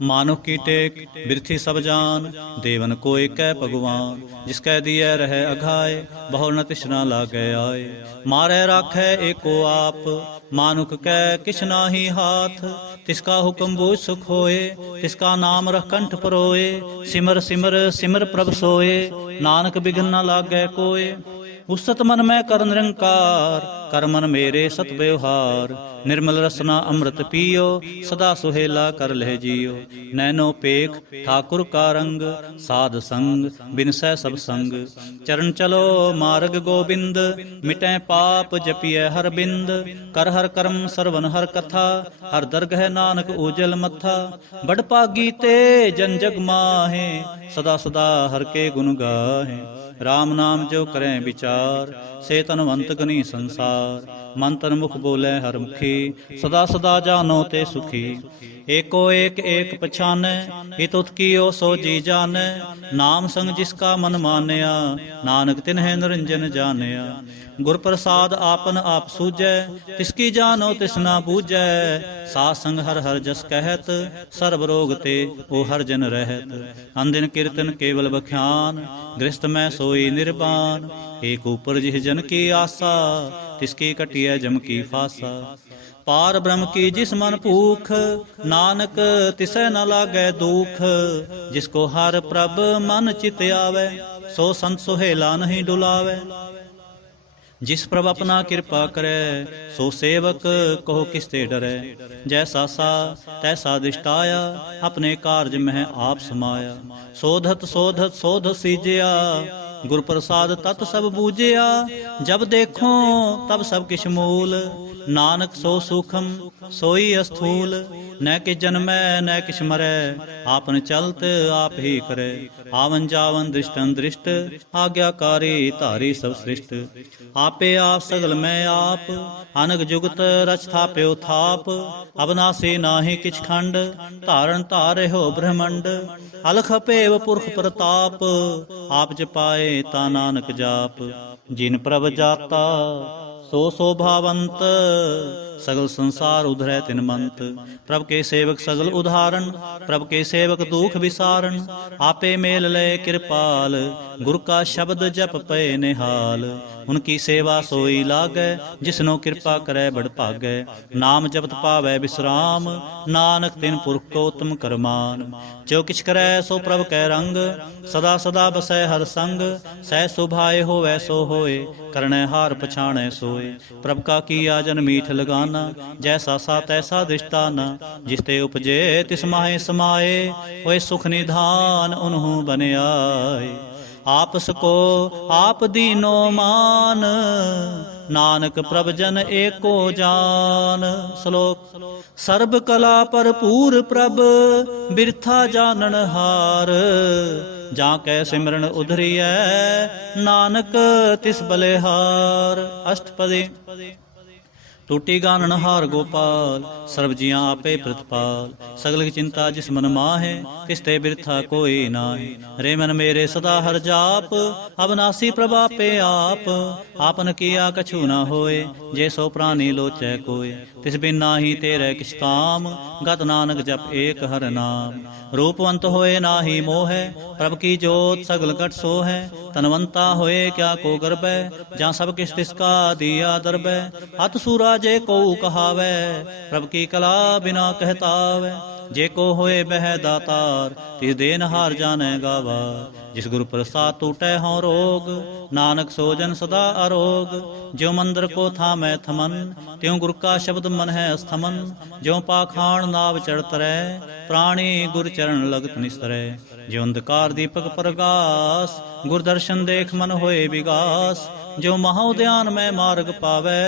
मानुख की टेक बिरथी सब जान। देवन को एक भगवान। जिसकै दिए रहे अघाए। बहु न तिसना लागे आए। मारे राखै एको आप। मानुख कै किछ नाहि हाथ। तिसका हुक्म बूझ सुख होए। तिसका नाम रख कंठ परोए। सिमर सिमर सिमर प्रभ सोए। नानक बिघन न लागै कोय। उस्तत मन में कर निरंकार। कर मन मेरे सत व्यवहार। निर्मल रसना अमृत पियो। सदा सुहेला कर लह जियो। नैनो पेख ठाकुर का रंग। साध संग बिनसै सब संग। चरण चलो मार्ग गोविंद। मिटै पाप जपिय हर बिंद। कर हर कर्म सरवन हर कथा। हर दरगह नानक उजल मथा। बड़ पागी ते जन जग माहे। सदा सदा हर के गुण गाहे। राम नाम जो करें विचार। से तनवंत गनी संसार। मन तन मुख बोले हर मुखी। सदा सदा जानो ते सुखी। एको एक एक पछानै। हित उत्कियो सो जी जानै। नाम संग जिसका मन मानया। नानक तिन्हे निरंजन जानिया। गुर प्रसाद आपन आप सूझै। तिसकी जानो तिस ना बूझै। साध संग हर हर जस कहत। सर्व रोग ते ओ हर जन रहत। अंदिन कीर्तन केवल बख्यान। गृहस्थ में सोई निर्बान। एक ऊपर जिह जन की आसा। तिसकी कटिय जम की फासा। पार ब्रह्म की जिस मन भूख। नानक तिसै न लागै दुख। जिसको हर प्रभ मन चित आवे। सो संत सुहेला नहीं डुलावे। जिस प्रभ अपना कृपा करे। सो सेवक कहो किसते डरे। जैसा सा तैसा दिष्टाया। अपने कार्य में आप समाया। शोधत शोधत शोध सीजया। गुर प्रसाद तत् सब बूझिया, जब देखो तब सब किछ मूल। नानक सो सूखम सोई अस्थूल, न कि जन्मै न किछ मरै, आपन चलत आप ही करे। आवन जावन दृष्टन दृष्ट, आज्ञाकारी धारी सब सृष्ट। आपे आप सगल मैं आप, अनग जुगत रच थाप्यो थाप। अबनासी नाहि किछ खंड, धारण धारे हो ब्रह्मंड। अलख अपेव पुरख प्रताप, आप जपाए ता नानक जाप। जिन प्रभ जाता सो शोभावंत, सगल संसार उधरै तिन मंत। प्रभ के सेवक सगल उदाहरण, प्रभ के सेवक दुख विसारण। आपे मेल लय कृपाल, गुरु का शब्द जप पे निहाल। उनकी सेवा सोई लागै, जिसनो कृपा करै बड़ भागै। नाम जपत पावै विश्राम, नानक तिन पुरख को उत्तम करमान। जो किछ करै सो प्रभ कै रंग, सदा सदा बसै हर संग। सह सुभाए होवै सो होए, करनै हार पछाणै सोए। प्रभ का किया जन मीठ लगाना, जैसा सा तैसा दृष्टाना। जिस ते उपजे तिस माहे समाए, होए सुख निधान उन्हु बन आए। आपस को आप दीनो मान, नानक प्रभ जन एको जान। श्लोक। सर्ब कला भरपूर प्रभ, बिरथा जानन हार। जाकै सिमरन उधरियै, नानक तिस बलिहार। अष्टपदी। टूटी गानन हार गोपाल, सर्व जियां आपे प्रतिपाल। सगल की चिंता जिस मन माहे, तिसते बिरथा कोई नाहि। रे मन मेरे सदा हर जाप, अबनासी प्रभ आपे आप। आपन किया कछु न होए, जे सो प्राणी लोचै कोय। तिस बिन नाहि तेरे किछ काम, गत नानक जप एक हर नाम। रूपवंत होए नाहि मोह, प्रभ की जोत सगल घट सोहै। तनवंता होए क्या को गर्बै, जहाँ सब किछ तिसका दिया दरबै। अत सूरा जे को कहावै, प्रभ की कला बिना कहतावै। जे को होए बह दातार, तिस देन हार जाने गावा। जिस गुरु प्रसाद टूटै हों रोग, नानक सो जन सदा अरोग। ज्यों मंदिर को थामै थमन, त्यों गुरु का शब्द मन है स्थमन। ज्यों पाखाण नाव चढ़त रै, प्राणी गुर चरण लगत निस्तरै। ज्यों अंधकार दीपक प्रगास, गुर दर्शन देख मन होए विगास। ज्यों महाउद्यान में मार्ग पावै,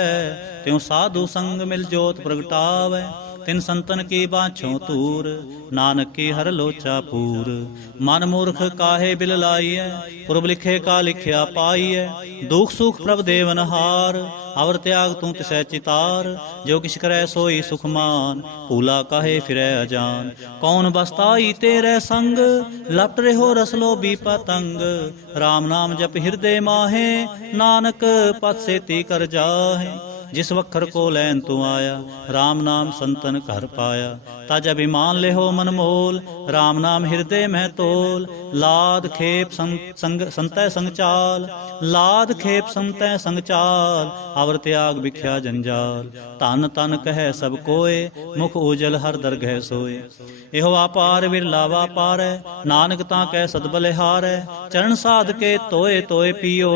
त्यों साधु संग मिल जोत प्रगटावै। तिन संतन की बाछों तूर, नानक की हर लोचा पूर। मन मूर्ख काहे बिल लाइय, पुरब लिखे का लिखिया पाइय। दुख सुख प्रभ देवन हार, अवर त्याग तू तिसै चितार। जो किछ करै सोई सुख मान, भूला काहे फिरै अजान। कौन बसताई तेरे संग, लपट रहो रस लोभी पतंग। राम नाम जप हृदय माहे, नानक पत सेती कर जाहे। जिस वखर को लैन तू आया, राम नाम संतन घर पाया। ताज अभिमान ले हो मन मोल, राम नाम हृदय में तोल। लाद खेप संतै संग चाल, लाद खेप संतै संग चाल। अवर त्याग बिख्या जंजाल, तन तन कहे सब कोय। मुख उजल हर दरगह सोए। एहो अपार बिरला वापार, नानक ता कै सद बलिहार। चरण साध के तोए तोए पियो,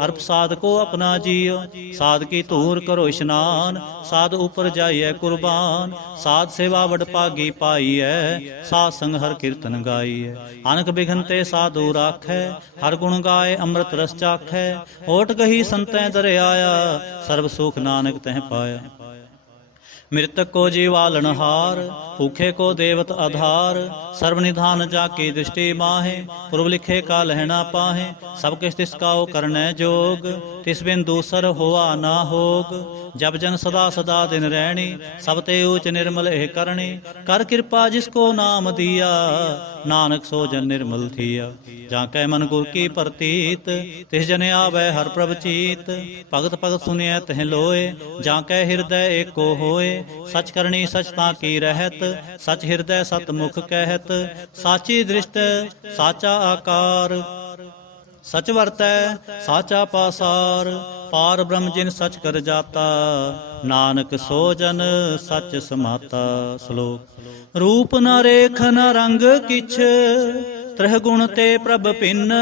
अर्प साध को अपना जियो। साध की धूर करो इशनान, साध ऊपर जाइए कुर्बान। साध सेवा वड भागी पाइए, साध संग हर कीर्तन गाइए। अनक बिघन ते साधु राखै, हर गुण गाए अमृत रस चाखै। ओट गही संतै दर आया, सर्व सुख नानक तह पाया। मृतक को जीवालन हार, भूखे को देवत आधार। सर्वनिधान जाकी दृष्टि माहे, पूर्व लिखे का लहना पाहे। सब किस तिसका करने जोग, तिस बिन दूसर होआ ना होग। जब जन सदा सदा दिन रहनी, सब ते ऊच निर्मल एह करणी। कर कृपा जिसको नाम दिया, नानक सो जन निर्मल थिया। जाकै मन गुर की प्रतीत, तिस जन आवे हर प्रभ चीत। भगत भगत सुनिए तह लोए, जाकै हृदय एको होए। सच करनी सच ता की रहत, सच हृदय सत मुख कहत। साची दृष्ट साचा आकार, सच वरतै साचा पासार। पार ब्रह्म जिन सच कर जाता, नानक सो जन सच समाता। श्लोक। रूप न रेख न रंग किछ, त्रह गुण ते प्रभ भिन्न।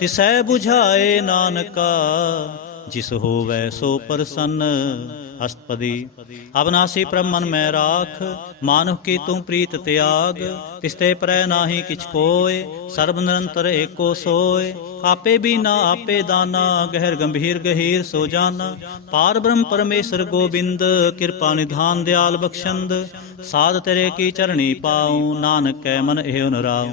तिसै बुझाए नानका, जिस होवै सो प्रसन्न। अष्टपदी। अविनाशी प्रभ मन में राख, मानुख की तू प्रीत त्याग। तिसते परै नाहि किछ कोय, सर्ब निरंतर एको सोय। आपे बीना आपे दाना, गहर गंभीर गहीर सो जाना। पार ब्रह्म परमेश्वर गोबिंद, कृपा निधान दयाल बख्शंद। साध तेरे की चरणी पाऊँ, नानक कै मन एहो नराऊँ।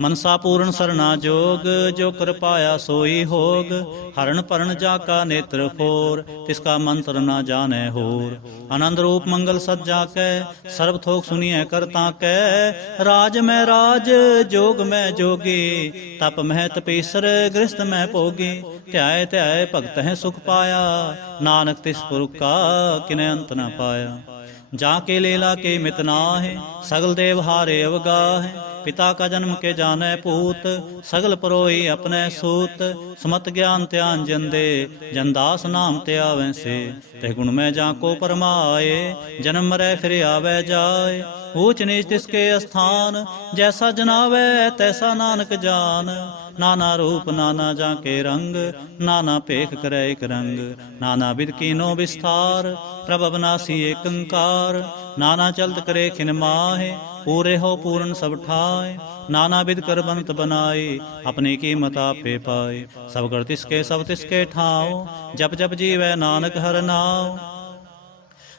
मनसा पूर्ण सरना जोग, जो कर पाया सोई होग। हरण परण जाका नेत्र फोर, तिसका मंत्र न जाने होर। आनंद रूप मंगल सज्जा कै, सर्व थोक सुनिए करता कै। राज में राज, जोग में जोगी, तप में तपीसर, गृहस्थ में भोगी। ध्याय ध्याय भगत है सुख पाया, नानक तिस पुरख का किने अंत न पाया। जाके लीला के मित नाहि, सगल देव हारे अवगाह। पिता का जन्म के जाने पूत, सगल परोई अपने सूत। सुमत ज्ञान त्यान जन दे, जनदास नाम त्यावें से। तह गुण में जाको परमाए, जन्म मरै फिर आवे जाए। ऊंच नीच तिसके स्थान, जैसा जनावे तैसा नानक जान। नाना रूप नाना जाके रंग, नाना पेख करे एक रंग। नाना विध कीनो विस्तार, प्रभ अविनाशी एक अंकार। नाना चलत करे खिन माहे, पूरे हो पूर्ण सब ठाए। नाना विध कर बनत बनाए, अपनी कीमत आपे पाए। सब कर तिसके सब तिसके ठाओ, जप जप जीवै नानक हर नाम।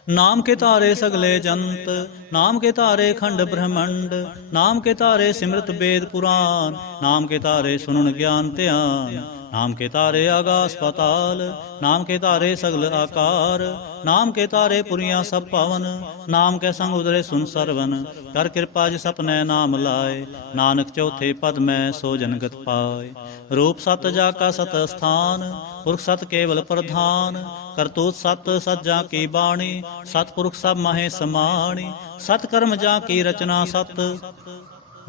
नाम के तारे सगले जंत, नाम के तारे खंड ब्रह्मंड। नाम के तारे सिमरत वेद पुराण, नाम के तारे सुनन ज्ञान ध्यान। नाम के तारे आकाश पाताल, नाम के तारे सगल आकार। नाम के तारे पुरियां सब पावन, नाम के संग उदरे सुन सरवन। कर कृपा जिस अपने नाम लाए, नानक चौथे पद में सो जनगत पाए। रूप सत जाका सत स्थान, पुरख सत केवल प्रधान। करतूत सत सज्जा की बाणी, सतपुरुख सब महे समाणी। सतकर्म जा की रचना सत,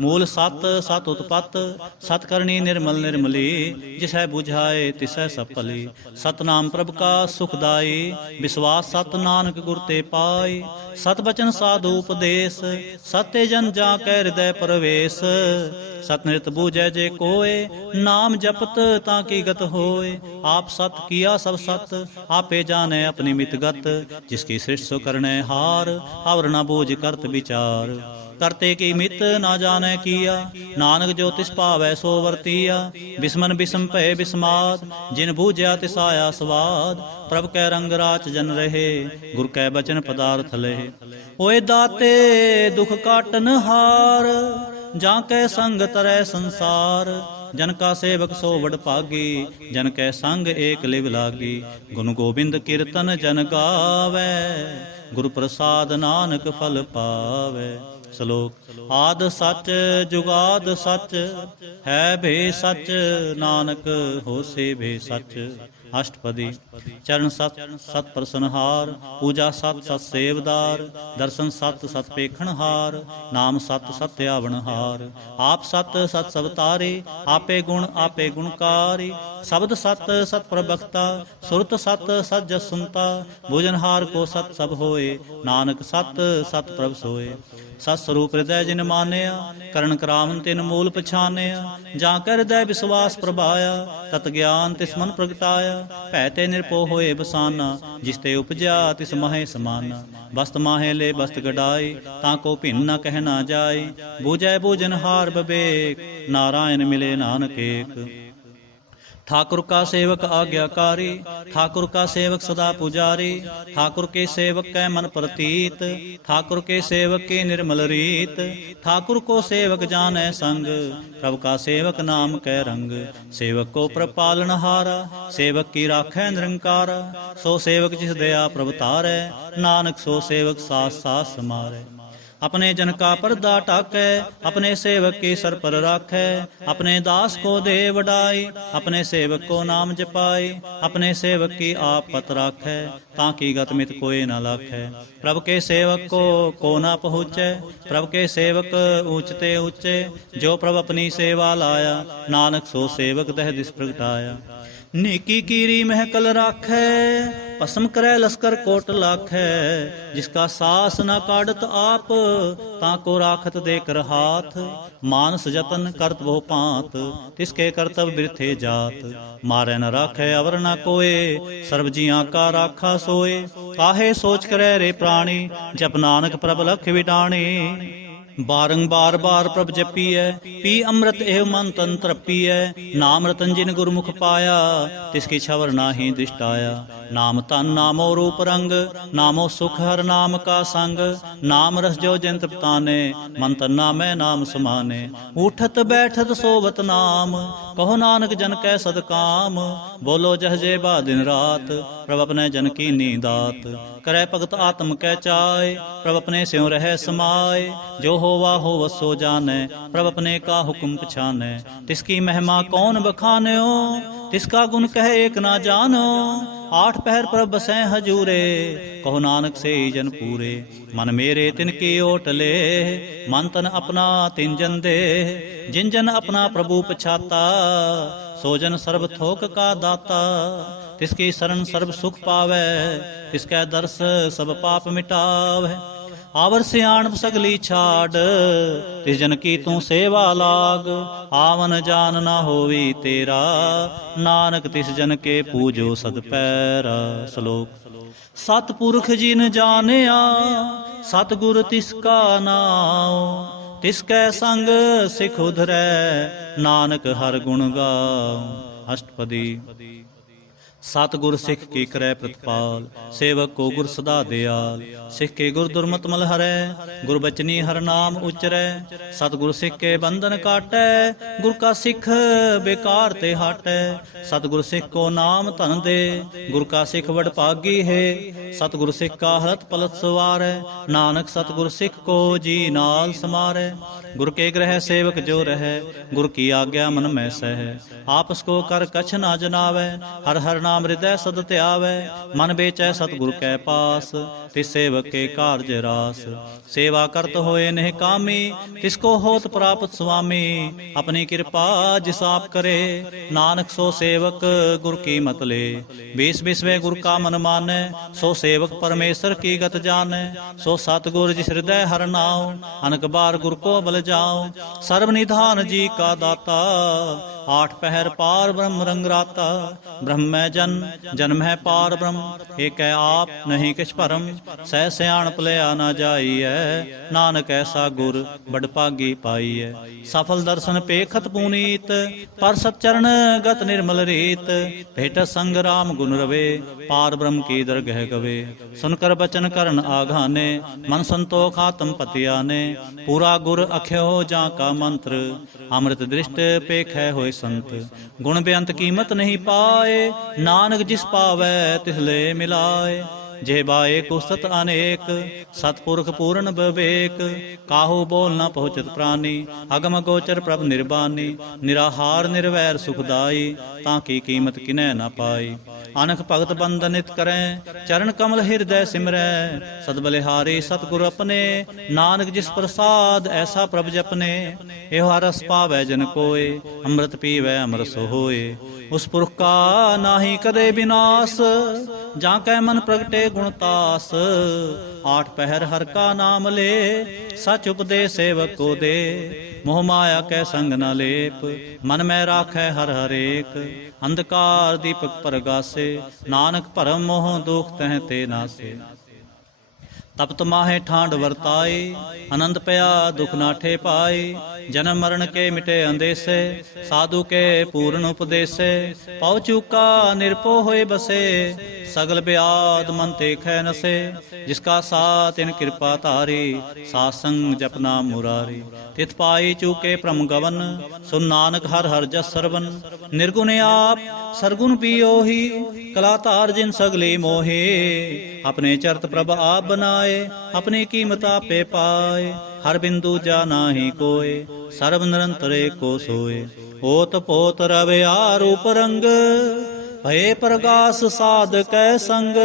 मूल सत सत उत्पत। सतकरणी निर्मल निर्मली, जिसै बुझाए तिसै सफली। सतनाम प्रभ का सुखदाई, विश्वास सत नानक गुर ते पाई। सत बचन साधु उपदेश, सत्य जन जा कै हृदय प्रवेश। सत नृत बूझै जे कोय, नाम जपत ताकि गत होय। आप सत किया सब सत, आपे जाने अपनी मित गत। जिसकी सृष्टि सो करने हार, और न बूझ करत विचार। करते की मित ना जाने किया, नानक जो तिस पावै सो वर्तिया। बिस्मन बिस्म भय बिस्माद, जिन बूझया तिस आया स्वाद। प्रभ कै रंग राच जन रहे, गुर कै बचन पदार्थ लहे। ओए दाते दुख काटन हार, जाकै संग तरै संसार। जन का सेवक सो वड भागी, जन कै संग एक लिव लागी। गुण गोबिंद कीर्तन जन गावै, गुर प्रसाद नानक फल पावै। श्लोक। आद सच जुगाद सच, है भे सच। नानक होसे भे सच। अष्टपदी। चरण सत सत प्रसनहार, पूजा सत सत सेवदार। दर्शन सत सत पेखणहार, नाम सत सत आवणहार। आप सत सत सब तारे, आपे गुणकारी। शब्द सत सत प्रभक्ता, सुरत सत सत जस सुनता। भोजनहार को सत सब होए, नानक सत सत प्रभ सोए। सत स्वरूप हृदय जिन मानिया, करण करावन तिन मूल पछानिया। जाकर हृदय विश्वास प्रभाया, तत ज्ञान तिस मन प्रगटाया। भै ते निर्भो होए बसाना, जिस ते उपजा तिस महे समाना। बस्त माहे ले बस्त गडाई, ताको भिन्न न कहना जाय। बूझै बूझनहार विवेक, नारायण मिले नानक एक। ठाकुर का सेवक आज्ञाकारी, ठाकुर का सेवक सदा पुजारी। ठाकुर के सेवक कै मन प्रतीत, ठाकुर के सेवक की निर्मल रीत। ठाकुर को सेवक जाने संग, प्रभु का सेवक नाम कै रंग। सेवक को प्रभ पालनहारा, सेवक की राखै निरंकारा। सो सेवक जिस दया प्रभ तारै, नानक सो सेवक सास सास समारै। अपने जन का पर्दा टाकै, अपने सेवक के सर पर राखै। अपने दास को दे वडाई, अपने सेवक को नाम जपाई। अपने सेवक की आप पत राखै, ताकि गत मित कोई न लाखै। प्रभु के सेवक को न पहुँचै, प्रभु के सेवक ऊंचते ऊंचे। जो प्रभु अपनी सेवा लाया, नानक सो सेवक दह दिस प्रगटाया। नेकी कीरी महकल राखै, भस्म करै लश्कर कोट लाखै। जिसका सास न काढ़त आप, ताको राखत दे कर हाथ। मानस जतन करत बहु पांत, तिसके करतब बिरथे जात। मारै न राखै अवर न कोय, सर्व जियां का राखा सोए। काहे सोच करै रे प्राणी, जप नानक प्रभ लख विटाणी। बारंबार बार प्रभ जपीਐ, पी अमृत एव मन तन तृपीਐ। नाम रतन जिन गुरमुख पाया, तिसकी छवर नाहि दृष्ट आया। नाम तन नामो रूप रंग, नामो सुख हर नाम का संग। नाम रस जो जन तृप्ताने, मन तन नामै नाम समाने। उठत बैठत सोवत नाम, कहो नानक जन कै सदकाम। बोलो जहजे बा दिन रात, प्रभ अपने जन की नींदात। करै भगत आत्म कै चाय, प्रभ अपने स्यों रह समाय। जो होवा हो सो जानै, प्रभ अपने का हुक्म पछानै। तिसकी महिमा कौन बखान्यो, तिसका गुण कहे एक ना जानो। आठ पहर प्रभ बसै हजूरे, कहो नानक से जन पूरे। मन मेरे तिनकी ओट ले, मन तन अपना तिन जन दे। जिन जन अपना प्रभु पछाता, सो जन सर्व थोक का दाता। तिसकी शरण सर्व सुख पावै, तिसकै दर्श सब पाप मिटावै। आवर सियाणप सगली छाड़, तिस जन की तू सेवा लाग। आवन जान ना होवी तेरा, नानक तिस जन के पूजो सद पैरा। श्लोक। सतपुरख जिन जानिया, सतगुर तिसका नाम। तिसकै संग सिख उधरै, नानक हर गुण गाओ। अष्टपदी। सतगुर सिख की करै प्रतिपाल, सेवक को गुर सदा दयाल। सिख के गुर दुर्मत मल हरै, गुर बचनी हर नाम उचरै। सतगुर सिख के बंधन काटै, गुर का सिख बेकार ते हाटै। सतगुर सिख को नाम धन दे, गुर का सिख वड भागी है। सतगुर सिख का हरत पलत सवारै, नानक सतगुर सिख को जी नाल समारै। गुर के ग्रह सेवक जो रहै, गुर की आज्ञा मन में सह। आपस को कर कछ ना जनावै, हर हर नाम हृदय सद त्यावै। मन बेचै सतगुर कै पास, तिस सेवक के कारज रास। सेवा करत होए नेह कामी, तिसको होत प्राप्त स्वामी। अपनी कृपा जिस आप करे, नानक सो सेवक गुर की मत ले। बीस बिसवे गुर का मन मानै, सो सेवक परमेश्वर की गत जानै। सो सतगुर जिस हृदय हर नाव, अनक बार गुर को बल जाओ। सर्व निधान जी का दाता, आठ पहर पार ब्रह्म रंग राता। ब्रह्म जन जन्म है पार ब्रह्म, एक है आप नहीं किछ परम। सह सियाणप लिया ना जाइए, नानक ऐसा गुर बड़ भागी पाइए। सफल दर्शन पेखत पुनीत, पर सच्चरण गत निर्मल रीत। भेट संग राम गुण रवे, पार ब्रह्म की दरगह गवे। सुनकर बचन करन आघाने, मन संतोख आत्म पतियाने। पूरा गुर अख्यो जा का मंत्र, अमृत दृष्ट पेख है होए संत। गुण बेअंत कीमत नहीं पाए, नानक जिस पावै तिसले मिलाए। जे बाए कुस्तत अनेक, सतपुरख पूर्ण विवेक। काहू बोल न पहुँचत प्राणी, अगम गोचर प्रभ निर्बानी। निराहार निर्वैर सुखदाई, ताकि कीमत किनै न पाई। अनख भगत बंदनित करें, चरण कमल हृदय सिमरै। सद बलिहारी सतगुर अपने, नानक जिस प्रसाद ऐसा प्रभ जपने। एहो रस पावै जन कोय, अमृत पीवै अमर सो होए। उस पुरख का नाहि कदे विनाश, जाकै मन प्रगटे गुणतास। आठ पहर हर का नाम ले, सच उपदेश सेवक को दे। मोह माया कै संग न लेप, मन में राखै हर हर एक। अंधकार दीपक परगासे, नानक भरम मोह दुख तह ते नासे। तपत माहे ठांड वरताई, आनंद पया दुख नाठे पाई। जन्म मरण के मिटे अंदेसे, साधु के पूर्ण उपदेसे। पाउ चूका निरपो होए बसे, सगल ब्याद मन ते खै नसे। जिसका साथ इन कृपा तारी, सासंग जपना मुरारी। तित पाई चूके प्रम गवन, सुन नानक हर हर जस सरवन। निर्गुण आप सरगुण पियोही, कला तार जिन सगली मोहे। अपने चरत प्रभ आप बनाए, अपनी कीमत आपे पाए। हर बिंदु जाना ही कोय, सर्व निरंतर को सोए। ओत पोत रवे आरूप रंग, भय प्रगास साध कै संग।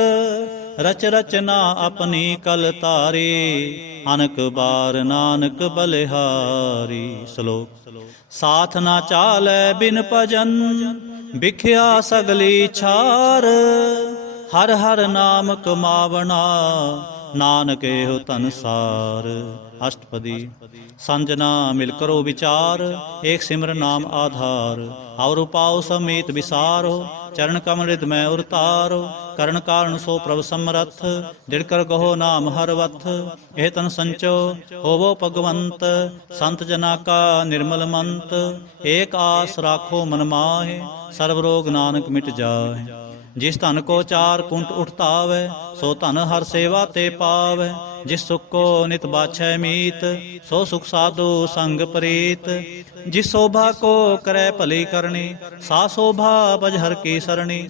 रच रचना अपनी कल तारी, अनक बार नानक बलिहारी। श्लोक। साथ ना चालै बिन भजन, ਵਿਖਿਆ ਸਗਲੀ ਛਾਰ ਹਰ ਹਰ ਨਾਮ ਕਮਾਵਣਾ ਨਾਨਕ ਇਹੋ ਧਨਸਾਰ। अष्टपदी संजना मिल करो विचार एक सिमर नाम आधार। और पाओ समेत विसारो चरण कमल हृदय और तारो। करण कारण सो प्रभ समरथ दृढ़ कर कहो नाम हर वथ। एह तन संचो होवो भगवंत संत जना का निर्मल मंत। एक आस राखो मन माहे सर्व रोग नानक मिट जाए। जिस धन को चार कुंट उठतावै सो धन हर सेवा ते पावै। जिस सुख को नित बाछै मीत सो सुख साधु संग प्रीत। जिस शोभा को करे भली करनी सा शोभा भज हर की सरणी।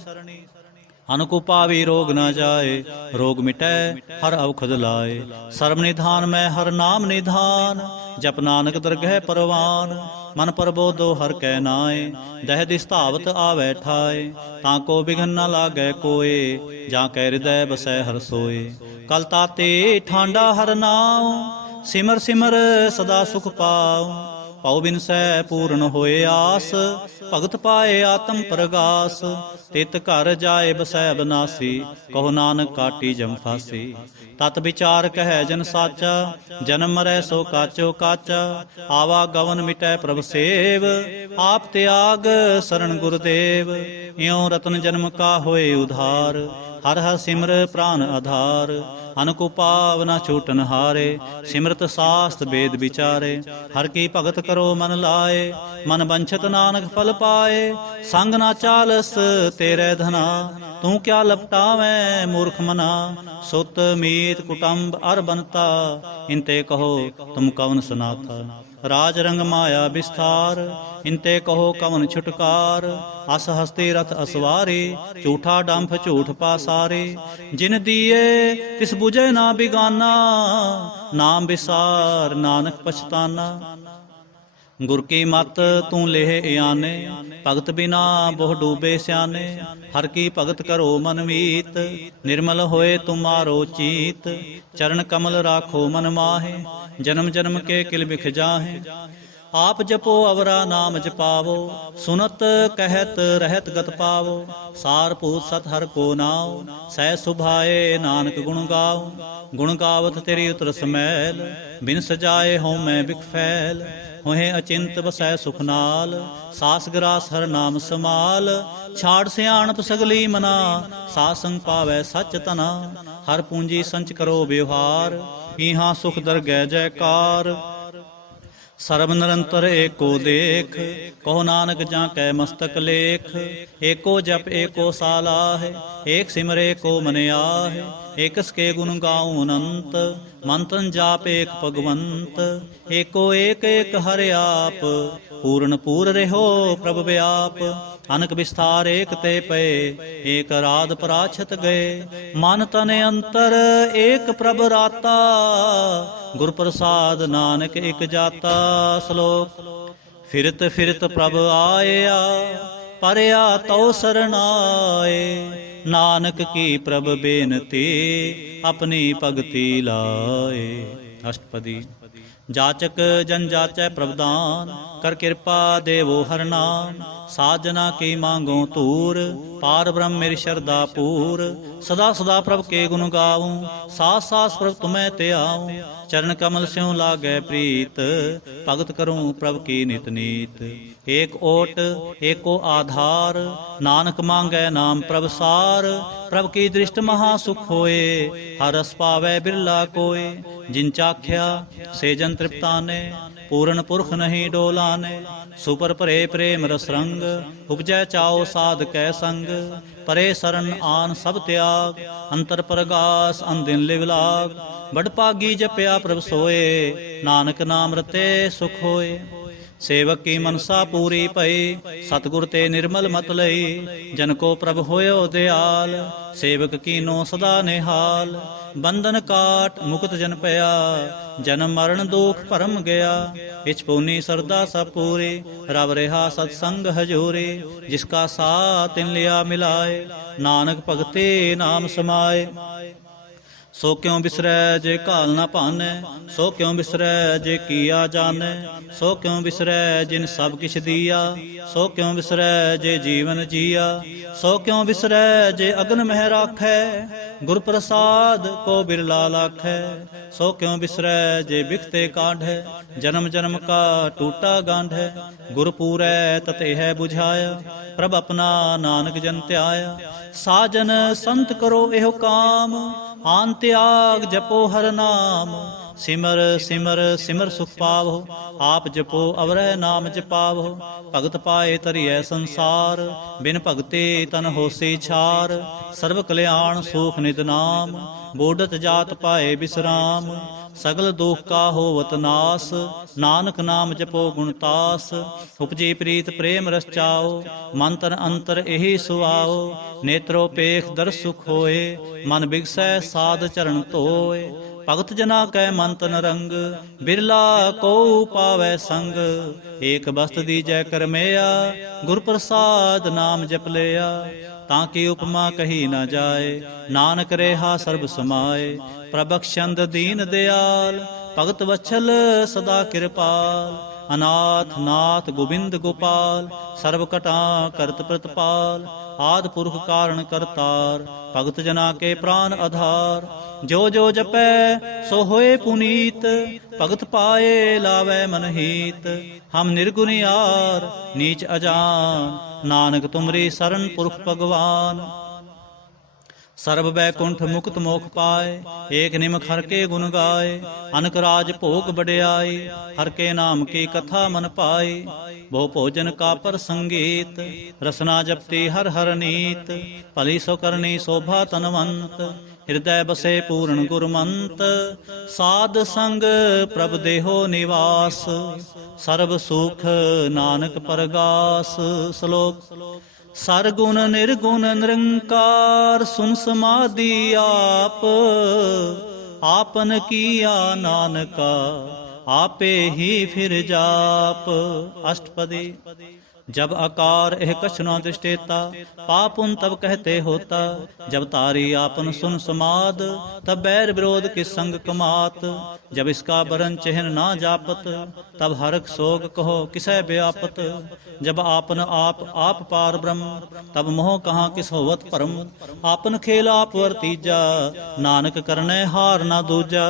अनुकुपावी रोग न जाए रोग मिटै हर अवखद लाए। सर्व निधान में हर नाम निधान जप नानक दरगह परवान। मन प्रबोधो हर कै नाए दह दिस धावत आवै ठाए। ताको बिघन न लागै कोय जा कै हृदय बसै हर सोए। कल ताते ठांडा हर नाम सिमर सिमर सदा सुख पाओ। पाओ बिन सै पूर्ण होए आस भगत पाए आत्म प्रगास। तित घर जाए बसै बनासी कहो नानक काटी जम फासी। तत विचार कह जन साचा जन्म मरै सो काचो काचा। आवा गवन मिटै प्रभ सेव आप त्याग शरण गुरुदेव। इयों रतन जन्म का होए उधार हर हर सिमर प्राण आधार। अनुकुपाव न छूटन हारे सिमरत शास्त्र वेद विचारे। हर की भगत करो मन लाए मन बंछत नानक फल पाए। संग ना चालस तेरे धना तू क्या लपटावै मूर्ख मना। सुत मीत कुटुंब अर बनता इनते कहो तुम कवन सुनाता। राज रंग माया विस्तार इनते कहो कवन छुटकार। अस हस्ती रथ असवारी झूठा डंफ झूठ पासारी। जिन दिए तिस बुझे ना बिगाना नाम विसार नानक पछताना। गुर की मत तू लेह आने भगत बिना बहु डूबे स्याने। हर की भगत करो मन मीत निर्मल होए तुम्हारो चीत। चरण कमल राखो मन माहे जन्म जन्म के किल बिख जाहे। आप जपो अवरा नाम जपावो सुनत कहत रहत गत पावो। सार पूत सत हर को नाव सह सुभाए नानक गुण गाओ। गुण गावत तेरी उतर समैल बिन सजाए हों मैं बिख फैल। होहे अचिंत बसै सुख नाल सास ग्रास हर नाम समाल। छाड़ सियाणप सगली मना सासंग पावै सच तना। हर पूंजी संच करो व्यवहार इहाँ सुख दरगह जयकार। सर्व निरंतर एको देख कहो नानक जा कै मस्तक लेख। एको जप एको सालाह एक सिमर एको मन आहे। एकस के गुण गाऊं अनंत मंत्रन जाप एक भगवंत। एको एक एक हरे आप पूर्ण पूर रहो प्रभ व्याप। अनक विस्तार एक ते पे एक राध पराछत गए। मन तन अंतर एक प्रभ राता गुर प्रसाद नानक एक जाता। श्लोक फिरत फिरत प्रभ आया परया तो सरनाए। नानक की प्रभ बेनती अपनी भगति लाए। अष्टपदी जाचक जन जाचै प्रभदान कर कृपा देवो हर नाम। साजना की मांगो तूर पार ब्रह्म मेरी श्रद्धा पूर। सदा सदा प्रभ के गुण गाऊं सास सास प्रभ तुम्हें ते आऊं। चरण कमल स्यों लागै प्रीत भगत करूं प्रभ की नित नीत। एक ओट एको आधार नानक मांगै नाम प्रभ सार। प्रभ की दृष्ट महा सुख होए हर रस पावै बिरला कोय। जिन चाख्या से जन तृप्ताने पूर्ण पुरख नहीं डोलाने। सुपर परे प्रेम रस रंग उपजै चाओ साध कै संग। परे शरण आन सब त्याग अंतर परगास अनदिन लिव लाग। बड़ पागी जपया प्रभ सोए नानक नाम रते सुख होए। सेवक की मनसा पूरी पई सतगुर ते निर्मल मत लई। जन को प्रभ होयो दयाल सेवक कीनो सदा निहाल। बंधन काट मुक्त जन पया जन्म मरण दुख भरम गया। इच पुनी सरदा सब पूरी रब रहा सत्संग हजूरी। जिसका साथ तिन लिया मिलाए नानक भगते नाम समाए। ਸੋ ਕਿਉ ਬਿਸਰੈ ਜੇ ਘਾਲ ਨਾ ਭਾਨੈ, ਸੋ ਕਿਉ ਬਿਸਰੈ ਜੇ ਕੀਆ ਜਾਣੈ, ਸੋ ਕਿਉ ਬਿਸਰੈ ਜਿਨ ਸਭ ਕਿਛ ਦੀਆ, ਸੋ ਕਿਉ ਬਿਸਰੈ ਜੇ ਜੀਵਨ ਜੀਆ, ਸੋ ਕਿਉ ਬਿਸਰੈ ਜੇ ਅਗਨ ਮਹਿ ਰਾਖੈ, ਗੁਰ ਪ੍ਰਸਾਦ ਕੋ ਬਿਰਲਾ ਲਾਖੈ, ਸੋ ਕਿਉ ਬਿਸਰੈ ਜੇ ਬਿਖਤੇ ਕਾਢੈ, ਜਨਮ ਜਨਮ ਕਾ ਟੂਟਾ ਗਾਂਢੈ, ਗੁਰ ਪੂਰੈ ਤਤੇ ਹੈ 부ਝਾਇਆ, ਪ੍ਰਭ ਆਪਣਾ ਨਾਨਕ ਜਨ ਧਿਆਇਆ, ਸਾਜਨ ਸੰਤ ਕਰੋ ਇਹੋ ਕਾਮ, ਆਨ ਤਿਆਗ ਜਪੋ ਹਰ ਨਾਮ, ਸਿਮਰ ਸਿਮਰ ਸਿਮਰ ਸੁਖ ਪਾਵੋ, ਆਪ ਜਪੋ ਅਵਰੈ ਨਾਮ ਜਪਾਵੋ, ਭਗਤ ਪਾਏ ਤਰੀਐ ਸੰਸਾਰ, ਬਿਨ ਭਗਤੇ ਤਨ ਹੋਸੀ ਛਾਰ, ਸਰਬ ਕਲਿਆਣ ਸੂਖ ਨਿਤ ਨਾਮ, ਬੋਡਤ ਜਾਤ ਪਾਏ ਬਿਸਰਾਮ, ਸਗਲ ਦੁਖ ਕਾ ਹੋਵਤ ਨਾਸ, ਨਾਨਕ ਨਾਮ ਜਪੋ ਗੁਣ ਤਾਸ, ਉਪਜੀ ਪ੍ਰੀਤ ਪ੍ਰੇਮ ਰਸ ਚਾਓ, ਮਨ ਤਨ ਅੰਤਰ ਇਹੀ ਸੁਆਓ, ਨੇਤਰੋ ਪੇਖ ਦਰ ਸੁਖ ਹੋਏ, ਮਨ ਬਿਗਸੈ ਸਾਧ ਚਰਨ ਧੋਏ, ਭਗਤ ਜਨਾ ਕੈ ਮਨ ਤਨ ਰੰਗ, ਬਿਰਲਾ ਕੋ ਪਾਵੈ ਸੰਗ, ਏਕ ਬਸਤ ਦੀਜੈ ਕਰਮਿਆ, ਗੁਰ ਪ੍ਰਸਾਦ ਨਾਮ ਜਪ ਲਿਆ, ਤਾਂ ਕੀ ਉਪਮਾ ਕਹੀ ਨਾ ਜਾਏ, ਨਾਨਕ ਰੇਹਾ ਸਰਬ ਸਮਾਏ, ਪ੍ਰਬਖਸ਼ੰਦ ਦੀਨ ਦਿਆਲ, ਭਗਤ ਵਛਲ ਸਦਾ ਕਿਰਪਾਲ, ਅਨਾਥ ਨਾਥ ਗੋਬਿੰਦ ਗੋਪਾਲ, ਸਰਬ ਕਟਾ ਕਰਤ ਪ੍ਰਤਪਾਲ, ਆਦਿ ਪੁਰਖ ਕਾਰਣ ਕਰਤਾਰ, ਭਗਤ ਜਨਾ ਕੇ ਪ੍ਰਾਨ ਆਧਾਰ, ਜੋ ਜੋ ਜਪੈ ਸੋ ਹੋਏ ਪੁਨੀਤ, ਭਗਤ ਪਾਏ ਲਾਵੈ ਮਨ ਹੀਤ, ਹਮ ਨਿਰਗੁਨਿਆਰ ਨੀਚ ਅਜਾਨ, ਨਾਨਕ ਤੁਮਰੀ ਸਰਨ ਪੁਰਖ ਭਗਵਾਨ, ਸਰਬ ਬੈਕੁੰਠ ਮੁਕਤ ਮੋਖ ਪਾਏ, ਏਕ ਨਿਮਖ ਹਰ ਕੇ ਗੁਣ ਗਾਏ, ਅਨਕ ਰਾਜ ਭੋਗ ਬੜਿਆਈ, ਹਰ ਕੇ ਨਾਮ ਕੀ ਕਥਾ ਮਨ ਪਾਈ, ਬਹੁ ਭੋਜਨ ਕਾ ਪਰ ਸੰਗੀਤ, ਰਸਨਾ ਜਪਤੀ ਹਰ ਹਰ ਨੀਤ, ਭਲੀ ਸੋ ਕਰਨੀ ਸੋਭਾ ਤਨਵੰਤ, ਹਿਰਦੈ ਬਸੇ ਪੂਰਨ ਗੁਰਮੰਤ, ਸਾਧ ਸੰਗ ਪ੍ਰਭ ਦੇਹੋ ਨਿਵਾਸ, ਸਰਬ ਸੁਖ ਨਾਨਕ ਪਰਗਾਸ। ਸ਼ਲੋਕ ਸਰਗੁਣ ਨਿਰਗੁਣ ਨਿਰੰਕਾਰ, ਸੁਨ ਸਮਾਧੀ ਆਪ, ਆਪਨ ਕੀਆ ਨਾਨਕਾ, आपे ही फिर जाप। अष्टपदी। जब आकार एह कछ न दृष्टेता, पापुन तब कहते होता। जब तारी आपन सुन समाद, तब बैर विरोध के संग कमात। जब इसका बरन चहन ना जापत, तब हरक सोग कहो किसै व्यापत। जब आपन आप पार ब्रह्म, तब मोह कहाँ किस होवत परम। आपन खेल आप वर्तीजा, नानक करने हार ना दूजा।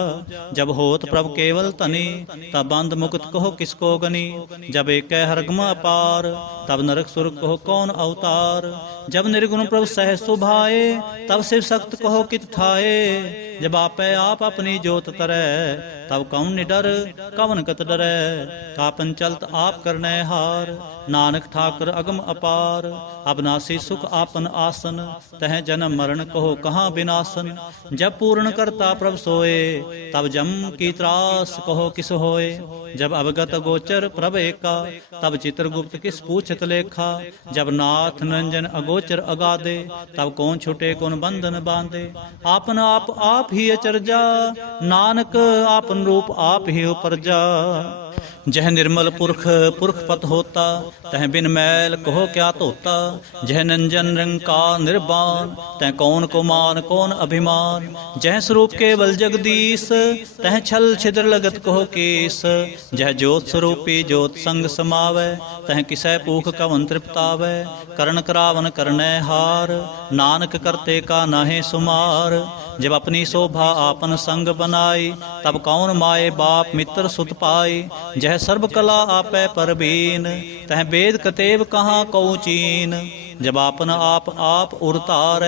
जब होत प्रभ केवल तनी, तब बंद मुक्त कहो किसको गनी। जब एक हरगम अपार, तब नरक सुर कहो कौन अवतार। जब निर्गुण प्रभु सह सुभाए, तब शिव सख्त कहो कित थाए। जब आपे आप अपनी जोत तरै, तब कौन निडर कवन कत डरै। आपन चलत आप करने हार, नानक ठाकर अगम अपार। अबनासी सुख आपन आसन, तह जन्म मरण कहो कहाँ विनाशन। जब पूर्ण करता प्रभ सोए, तब जम की त्रास कहो किस होए। जब अवगत गोचर प्रभ एका, तब चित्रगुप्त किस पूछत लेखा। जब नाथ निरंजन अगोचर अगाधे, तब कौन छुटे कौन बंधन बांधे। आपन आप ही अचरजा, नानक आपन रूप आप ही उपरजा। जह निर्मल पुरख पुरख पत होता, तह बिन मैल कहो क्या धोता। जह नंजन निरंकार निर्बान, तह कौन को मान कौन अभिमान। जह स्वरूप केवल जगदीश, तह छल छिद्र लगत कहो केस। जह ज्योत स्वरूपी ज्योत संग समावै, तह किसै पूख कवन तृप्तावै। करण करावन करनै हार, नानक करते का नाहे सुमार। जब अपनी शोभा आपन संग बनाई, तब कौन माए बाप मित्र सुत पाई। जह सर्व कला आपै परबीन, तह वेद कतेब कहाँ कऊ चीन। जब आपन आप उरतार,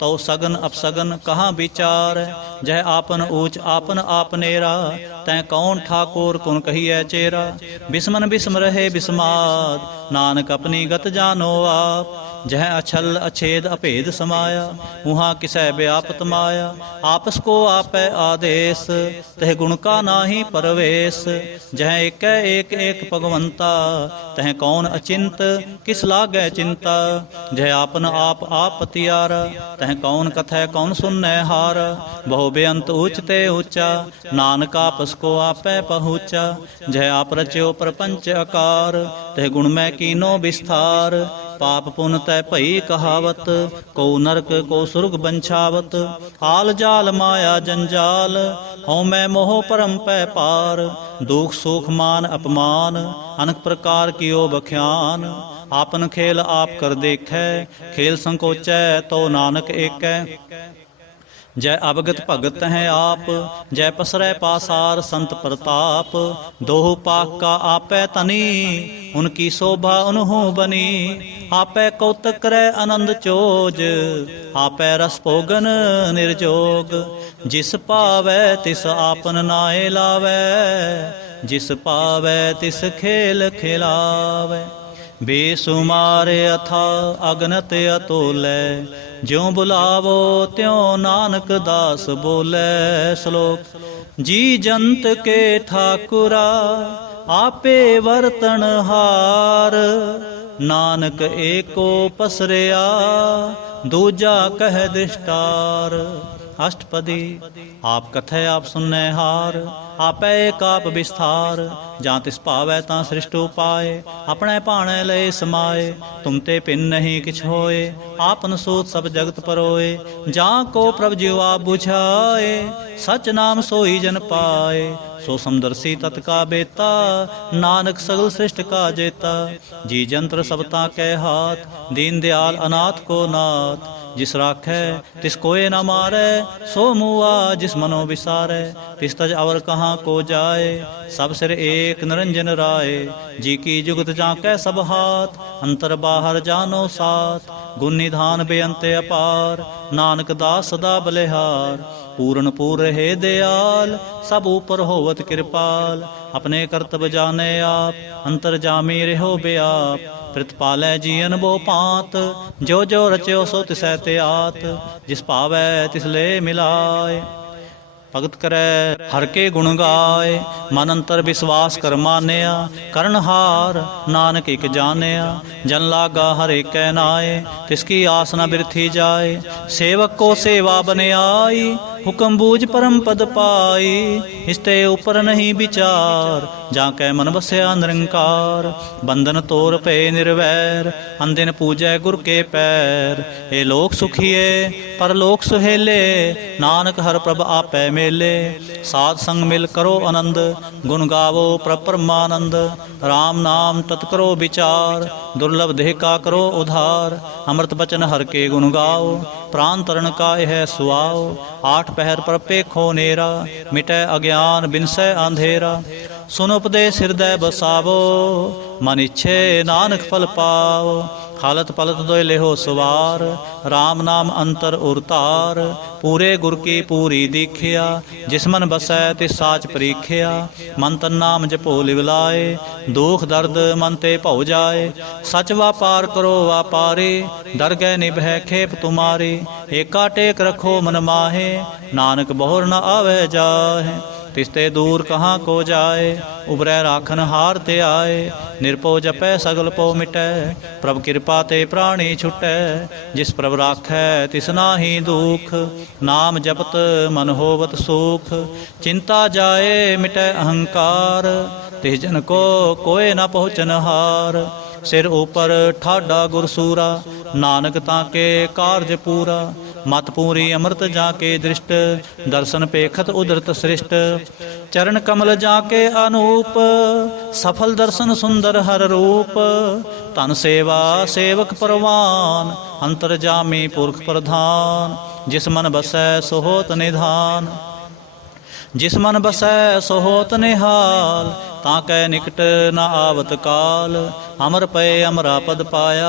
तो सगन अपसगन कहाँ विचार। जह आपन ऊंच आपन आप नेरा, तै कौन ठाकुर कुन कहिए चेरा। बिस्मन बिस्म रहे बिस्माद, नानक अपनी गत जानो आप। जह अछल अछेद अभेद समाया, उहाँ किसै व्यापत माया। आपस को आपै आदेश, तह गुण का नाही परवेश। जह एक एक भगवंता, तह कौन अचिंत किस लागै चिंता। जह आपन आप पतियारा, तह कौन कथै कौन सुननै हार। बहु बेअंत ऊंच ते ऊंचा, नानक आपस को आपै पहुँचा। जह आप रच्यो प्रपंच आकार, तह गुण मैं कीनो विस्तार। पाप पुन तै भई कहावत, को नरक को सुरग बंछावत। आल जाल माया जंजाल, हਉ मैं मोह परम पै पार। दुख सुख मान अपमान, अनक प्रकार कियो बख्यान। आपन खेल आप कर देखै, खेल संकोचै तो नानक एकै। जय अवगत भगत हैं आप, जय पसरै पासार संत प्रताप। दोह पाक का आपै तनी, उनकी शोभा उन्हों बनी। आपै कौतक करै आनंद चोज, आपै रस भोगन निर्जोग। जिस पावै तिस आपन नाए लावै, जिस पावै तिस खेल खिलावै। बेसुमार अथा अगनत अतोलै, ज्यों बुलावो त्यों नानक दास बोले। श्लोक। जी जंत के ठाकुरा, आपे वर्तन हार। नानक एको पसरिया, दूजा कह दिष्टार। अष्टपदी। आप कथै आप सुनने हार, आपै एक आप विस्तार। जां तिस भावै तां सृष्ट उपाय, अपने भाणे लय समाए। तुम ते भिन्न नहीं किछ होए, आपन सूत सब जगत परोए। जां को प्रभ जिव आप बुझाए, सच नाम सोई जन पाए। सो समदर्शी तत् का बेता, नानक सगल सृष्ट का जेता। जी जंत्र सबता कै हाथ, दीन दयाल अनाथ को नाथ। जिस राखै तिस कोय न मारै, सो मुआ जिस मनो विसारै। तिस तज अवर कहाँ को जाए, सब सिर एक निरंजन राय। जी की जुगत जांकै सब हाथ, अंतर बाहर जानो साथ। गुण निधान बेअंत अपार, नानक दास सदा बलिहार। पूर्ण पूर हे दयाल, सब ऊपर होवत कृपाल। अपने करतब जाने आप, अंतर जामी रहो बेआप। प्रतिपालै जीअन बो पांत, जो जो रच्यो सो तिसै ते आत। जिस भावै तिस ले मिलाय, भगत करै हर के गुण गाय। मन अंतर विश्वास कर मानिया, करन हार नानक एक जानिया। जन लागा हर एक नाय, तिसकी आस न बिरथी जाय। सेवक को सेवा बन आई, हुक्म बूझ परम पद पाई। इसते ऊपर नहीं विचार, जाकै मन बसया निरंकार। बंधन तोर पे निर्वैर, अंदिन पूजै गुर के पैर। हे लोक सुखिए परलोक सुहेले, नानक हर प्रभ आपै मेले। साध संग मिल करो आनंद, गुण गावो प्रभ परमानंद। राम नाम तत् करो विचार, दुर्लभ देह का करो उधार। अमृत बचन हर के गुण गाओ, प्राण तरण का यह सुआओ। आठ पहर पर पेखो नेरा, मिटै अज्ञान बिनसै अंधेरा। सुन उपदेश हृदय बसावो, मन इच्छे नानक फल पावो। हालत पलत दोय लेहो सवार, राम नाम अंतर उरतार। पूरे गुर की पूरी दीखिया, जिस मन बसै तिस साच परीखिया। मन तन नाम जपो लिवलाए, दुख दर्द मन ते भौ जाए। सच व्यापार करो व्यापारी, डर गए निभै खेप तुम्हारी। एका टेक रखो मन माहे, नानक बहुर न आवे जाहे। तिसते दूर कहाँ को जाए, उबरै राखन हार ते आए। निरपो जपै सगल पो मिटै, प्रभ कृपा ते प्राणी छुटै। जिस प्रभ राखै तिस नाहि दुख, नाम जपत मन होवत सुख। चिंता जाए मिटै अहंकार, तिस जन को कोय न पहुँचन हार। सिर ऊपर ठाडा गुरसूरा, नानक ताके कारज पूरा। मत पूरी अमृत जाके दृष्ट, दर्शन पेखत उदरत सृष्ट। चरण कमल जाके अनूप, सफल दर्शन सुंदर हर रूप। तन सेवा सेवक परवान, अंतर जामी पुरख प्रधान। जिस मन बसै सो होत निधान, जिस मन बसै सो होत निहाल। ताकै निकट न आवत काल, अमर पै अमरा पद पाया।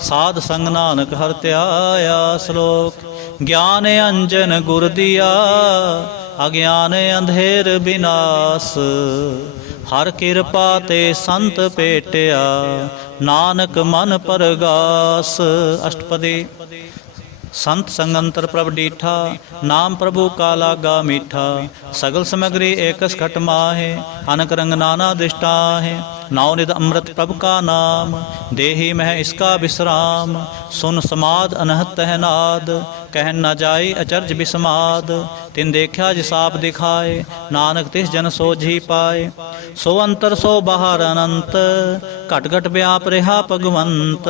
साध संग नानक हर त्याया। श्लोक। ज्ञान अंजन गुर दिया, अज्ञान अंधेर विनाश। हर किरपा ते संत पेटिया, नानक मन परगास। अष्टपदी। संत संगंतर प्रभ डीठा, नाम प्रभु का लागा मीठा। सगल समग्री एकस खट माहे, अनक रंग नाना दृष्टाहे। नाव निध अमृत प्रभु का नाम, देही मह इसका विश्राम। सुन समाद अनहत नाद, ਕਹਿਨ ਨਾ ਜਾਏ ਅਚਰਜ ਬਿਸਮਾਦ। ਤਿਨ ਦੇਖਿਆ ਜਿਸ ਆਪ ਦਿਖਾਏ, ਨਾਨਕ ਤਿਸ ਜਨ ਸੋਝੀ ਪਾਏ। ਸੋ ਅੰਤਰ ਸੋ ਬਾਹਰ ਅਨੰਤ, ਘਟ ਘਟ ਵਿਆਪ ਰਿਹਾ ਭਗਵੰਤ।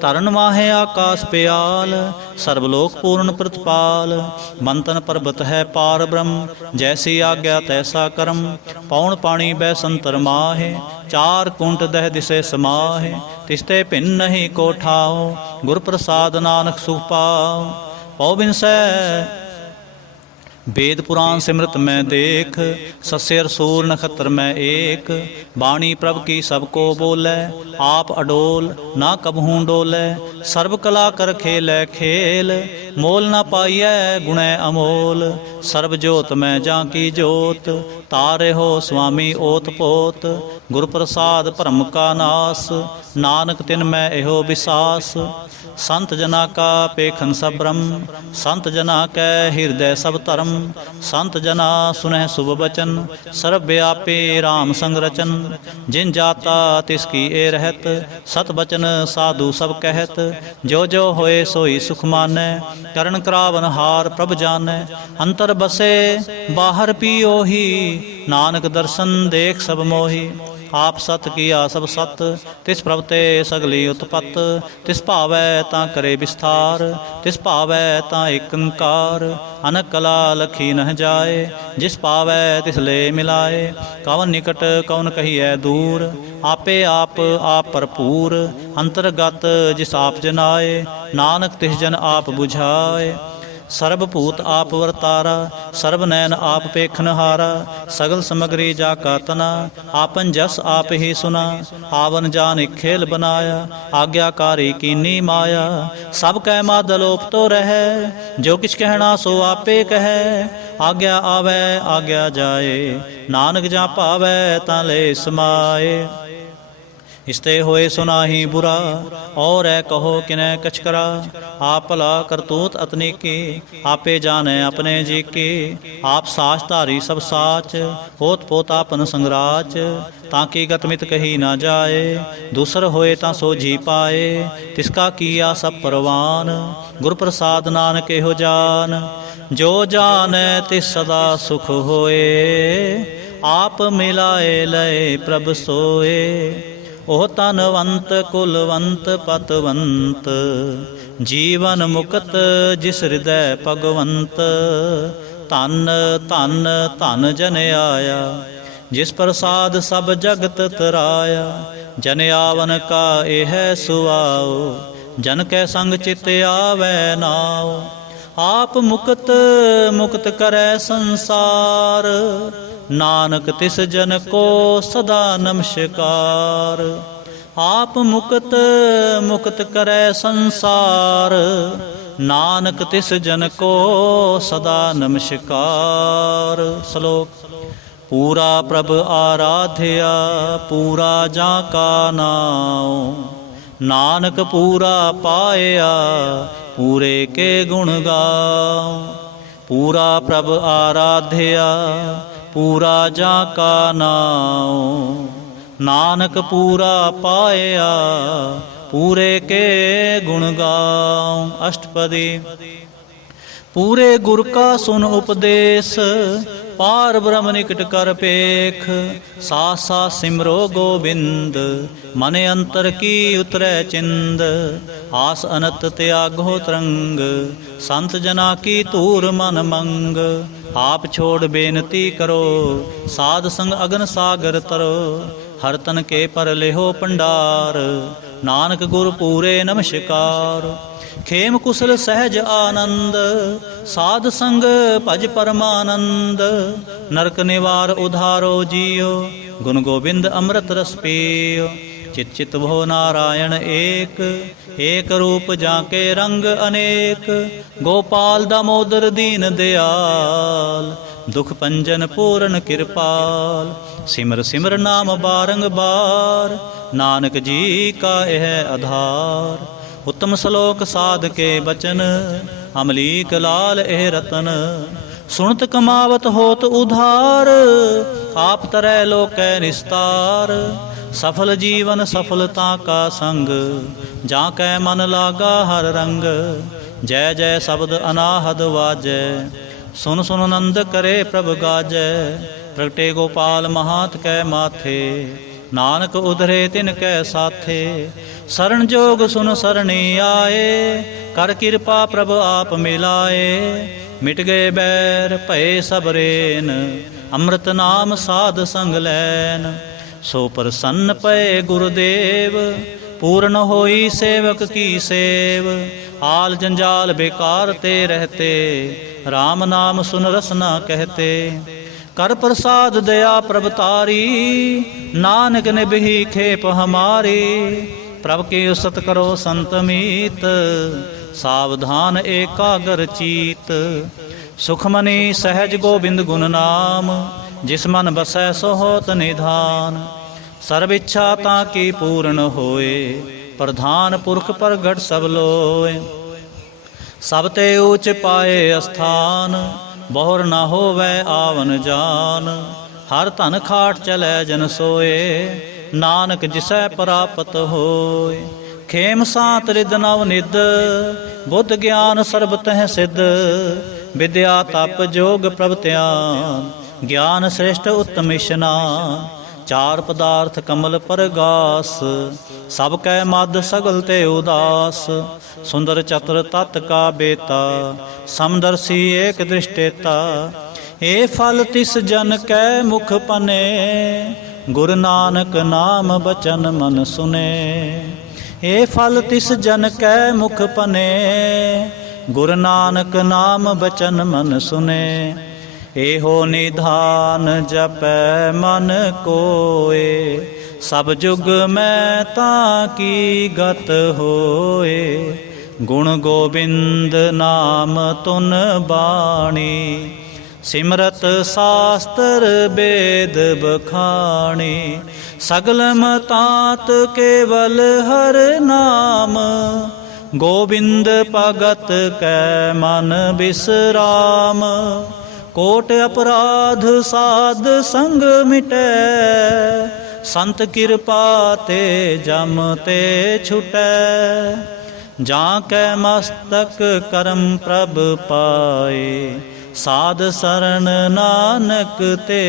ਧਰਨ ਮਾਹੇ ਆਕਾਸ ਪਿਆਲ, ਸਰਬ ਲੋਕ ਪੂਰਨ ਪ੍ਰਤਪਾਲ। ਮੰਤਨ ਪਰਬਤ ਹੈ ਪਾਰ ਬ੍ਰਹਮ, ਜੈਸੀ ਆਗਿਆ ਤੈਸਾ ਕਰਮ। ਪੌਣ ਪਾਣੀ ਬੈ ਸੰਤਰ ਮਾਹੇ, ਚਾਰ ਕੁੰਟ ਦਹਿ ਦਿਸੇ ਸਮਾਹੇ। ਤਿਸਤੇ ਭਿੰਨ ਨਹੀਂ ਕੋ ਠਾਓ, ਗੁਰ ਪ੍ਰਸਾਦ ਨਾਨਕ ਸੁਖ ਪਾਓ। ਪਉ ਬਿਨਸੈ वेद पुराण सिमरत मैं देख, सस्य रसूल नखत्र मैं एक। बाणी प्रभ की सबको बोलै, आप अडोल ना कबहूँ डोलै। सर्व कला कर खेलै खेल, मोल ना पाइयै गुणै अमोल। सर्व जोत मैं जाकी जोत, तारे हो स्वामी ओत पोत। गुर प्रसाद भरम का नास, नानक तिन मैं एहो विसास। संत जना का पेखन सब ब्रह्म, संत जना कै हृदय सब धर्म। संत जना सुनह शुभ बचन, सर्व व्यापी राम संग रचन। जिन जाता तिसकी ए रहत, सत बचन साधु सब कहत। जो जो होए सोई सुख मानै, करण करावन हार प्रभ जानै। अंतर बसे बाहर पियोही, नानक दर्शन देख सब मोही। आप सत किया सब सत, तिस प्रभ ते सगली उत्पत। तिस भावै तां करे विस्तार, तिस भावै तां एक अंकार। अनक कला लखी नह जाए, जिस पावै तिस ले मिलाए। कवन निकट कवन कहिए दूर, आपे आप भरपूर। अंतरगत जिस आप जनाए, नानक तिस जन आप बुझाए। ਸਰਬ ਭੂਤ ਆਪ ਵਰਤਾਰਾ, ਸਰਬ ਨੈਨ ਆਪ ਪੇਖਨਹਾਰਾ। ਸਗਲ ਸਮਗਰੀ ਜਾ ਕਾ ਤਨਾ, ਆਪਨ ਜਸ ਆਪ ਹੀ ਸੁਨਾ। ਆਵਨ ਜਾਨ ਇਕ ਖੇਲ ਬਨਾਇਆ, ਆਗਿਆਕਾਰੀ ਕੀਨੀ ਮਾਇਆ। ਸਭ ਕੈ ਮਾਦ ਲੋਪ ਤੋ ਰਹੈ, ਜੋ ਕਿਛ ਕਹਿਣਾ ਸੋ ਆਪੇ ਕਹੈ। ਆਗਿਆ ਆਵੈ ਆਗਿਆ ਜਾਏ, ਨਾਨਕ ਜਾਂ ਭਾਵੈ ਤਾਂ ਲੈ ਸਮਾਏ। इस्ते होए सुनाही बुरा, और है कहो किनै कछ करा। आप भला करतूत अतनी की, आपे जाने अपने जी की। आप साच धारी सब साच, पोत पोत आपन संगराच। ताकि गतमित कही ना जाए, दूसर होए तां सोझी पाए। तिसका किया सब परवान, गुर प्रसाद नानक एहो जान। जो जाने तिस सदा सुख होए, आप मिलाए लय प्रभ सोए। ਉਹ ਧਨਵੰਤ ਕੁਲਵੰਤ ਪਤਵੰਤ, ਜੀਵਨ ਮੁਕਤ ਜਿਸ ਹਿਰਦੈ ਭਗਵੰਤ। ਧਨ ਧਨ ਧਨ ਜਨ ਆਇਆ, ਜਿਸ ਪ੍ਰਸਾਦ ਸਭ ਜਗਤ ਤਰਾਇਆ। ਜਨ ਆਵਨ ਕਾ ਇਹ ਸੁਆਓ, ਜਨ ਕੈ ਸੰਗ ਚਿਤ ਆਵੈ ਨਾਉ। ਆਪ ਮੁਕਤ ਮੁਕਤ ਕਰੈ ਸੰਸਾਰ, ਨਾਨਕ ਤਿਸ ਜਨ ਕੋ ਸਦਾ ਨਮਸਕਾਰ। ਆਪ ਮੁਕਤ ਮੁਕਤ ਕਰੈ ਸੰਸਾਰ, ਨਾਨਕ ਤਿਸ ਜਨ ਕੋ ਸਦਾ ਨਮਸਕਾਰ। ਸ਼ਲੋਕ। ਪੂਰਾ ਪ੍ਰਭ ਆਰਾਧਿਆ, ਪੂਰਾ ਜਾਂ ਕਾ ਨਾਉ। ਨਾਨਕ ਪੂਰਾ ਪਾਇਆ, ਪੂਰੇ ਕੇ ਗੁਣ ਗਾਉ। ਪੂਰਾ ਪ੍ਰਭ ਆਰਾਧਿਆ, ਪੂਰਾ ਜਾਂ ਕਾ ਨਾਉ। ਨਾਨਕ ਪੂਰਾ ਪਾਇਆ, ਪੂਰੇ ਕੇ ਗੁਣ ਗਾਉ। ਅਸ਼ਟਪਦੀ। ਪੂਰੇ ਗੁਰ ਕਾ ਸੁਨ ਉਪਦੇਸ਼, पार ब्रह्म निकट कर पेख। साथ साथ सिमरो गोबिंद, मन अंतर की उतरै चिंद। आस अनत त्यागो तरंग, संत जना की धूर मन मंग। आप छोड़ बेनती करो, साध संग अगन सागर तरो। हर तन के पर लेहो भंडार, नानक गुर पूरे नमस्कार। खेम कुशल सहज आनंद, साध संग भज परमानंद। नरक निवार उधारो जियो, गुण गोबिंद अमृत रस पियो। चित चित भो नारायण एक, एक रूप जाके रंग अनेक। गोपाल दामोदर दीन दयाल, दुख पंजन पूर्ण कृपाल। सिमर सिमर नाम बारंबार, नानक जी का यह आधार। उत्तम श्लोक साध के बचन, अमलीक लाल एह रतन। सुनत कमावत होत उधार, आप तरह लोकै निस्तार। सफल जीवन सफलता का संग, जाकै मन लागा हर रंग। जय जय शब्द अनाहद वाजै। सुन सुन नंद करे प्रभ गाजै। प्रगटे गोपाल महात कै माथे, नानक उधरे तिन कै साथे। शरण जोग सुन सरणी आए, कर कृपा प्रभ आप मिलाए। मिट गए बैर भय सब रेन, अमृत नाम साध संग लैन। सो प्रसन्न पए गुरुदेव, पूर्ण होई सेवक की सेव। आल जंजाल बेकार ते रहते, राम नाम सुन रसना कहते। कर प्रसाद दया प्रभतारी, नानक निभि खेप हमारी। प्रभ के उसत करो संत मीत, सावधान एकाग्र चीत। सुखमणि सहज गोबिंद गुण नाम, जिस मन बसै सो होत निधान। सर्व इच्छा ताकी पूर्ण होए, प्रधान पुरख प्रगट सब लोय। सब ते ऊच पाए स्थान, बहुर न होवै आवन जान। हर धन खाट चलै जन सोए, नानक जिसै प्राप्त होय। खेम सांत रिद नव निद, बुद्ध ज्ञान सर्ब तह सिद्ध। विद्या तप जोग प्रभ ध्यान, ज्ञान श्रेष्ठ उत्तम इशनान। चार पदार्थ कमल परगास, सब कै मद सगल ते उदास। सुंदर चतुर तत् का बेता, समदर्शी एक दृष्टेता। ए फल तिस जन कै मुख पने, गुरु नानक नाम बचन मन सुने। ए फल तिस जन कै मुख पने, गुरु नानक नाम बचन मन सुने। एहो निधान जपै मन कोय, सब जुग में ताकी गत होए। गुण गोबिंद नाम तुन बाणी, सिमरत शास्त्र वेद बखाणी। सगल मतात केवल हर नाम, गोबिंद भगत कै मन बिसराम। कोट अपराध साध संग मिटै, संत कृपा ते जम ते छुटै। जाकै मस्तक करम प्रभ पाए, साध शरण नानक ते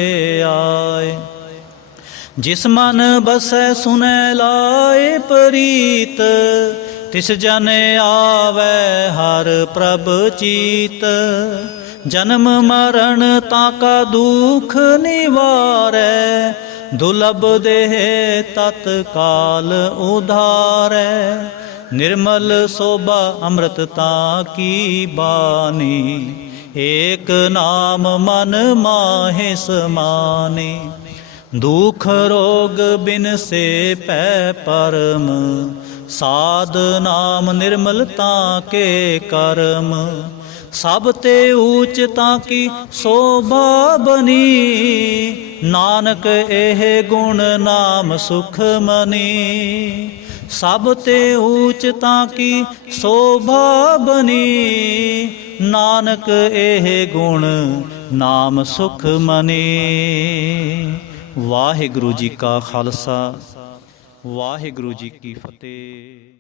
आए। जिस मन बसै सुनै लाए प्रीत, तिस जन आवै हर प्रभ चीत। जन्म मरण ताका दुख निवारै, दुलभ देह तत्काल उधारै। निर्मल शोभा अमृत ताकी बानी, एक नाम मन माहे समाने। दुख रोग बिन से पै परम, साध नाम निर्मलता के कर्म। सब ते ऊच ताकी शोभा बनी, नानक एह गुण नाम सुख मनी। सब ते ऊच ताकी शोभा बनी, नानक एह गुण नाम सुख मनी। वाहिगुरु जी का खालसा, वाहिगुरु जी की फतेह।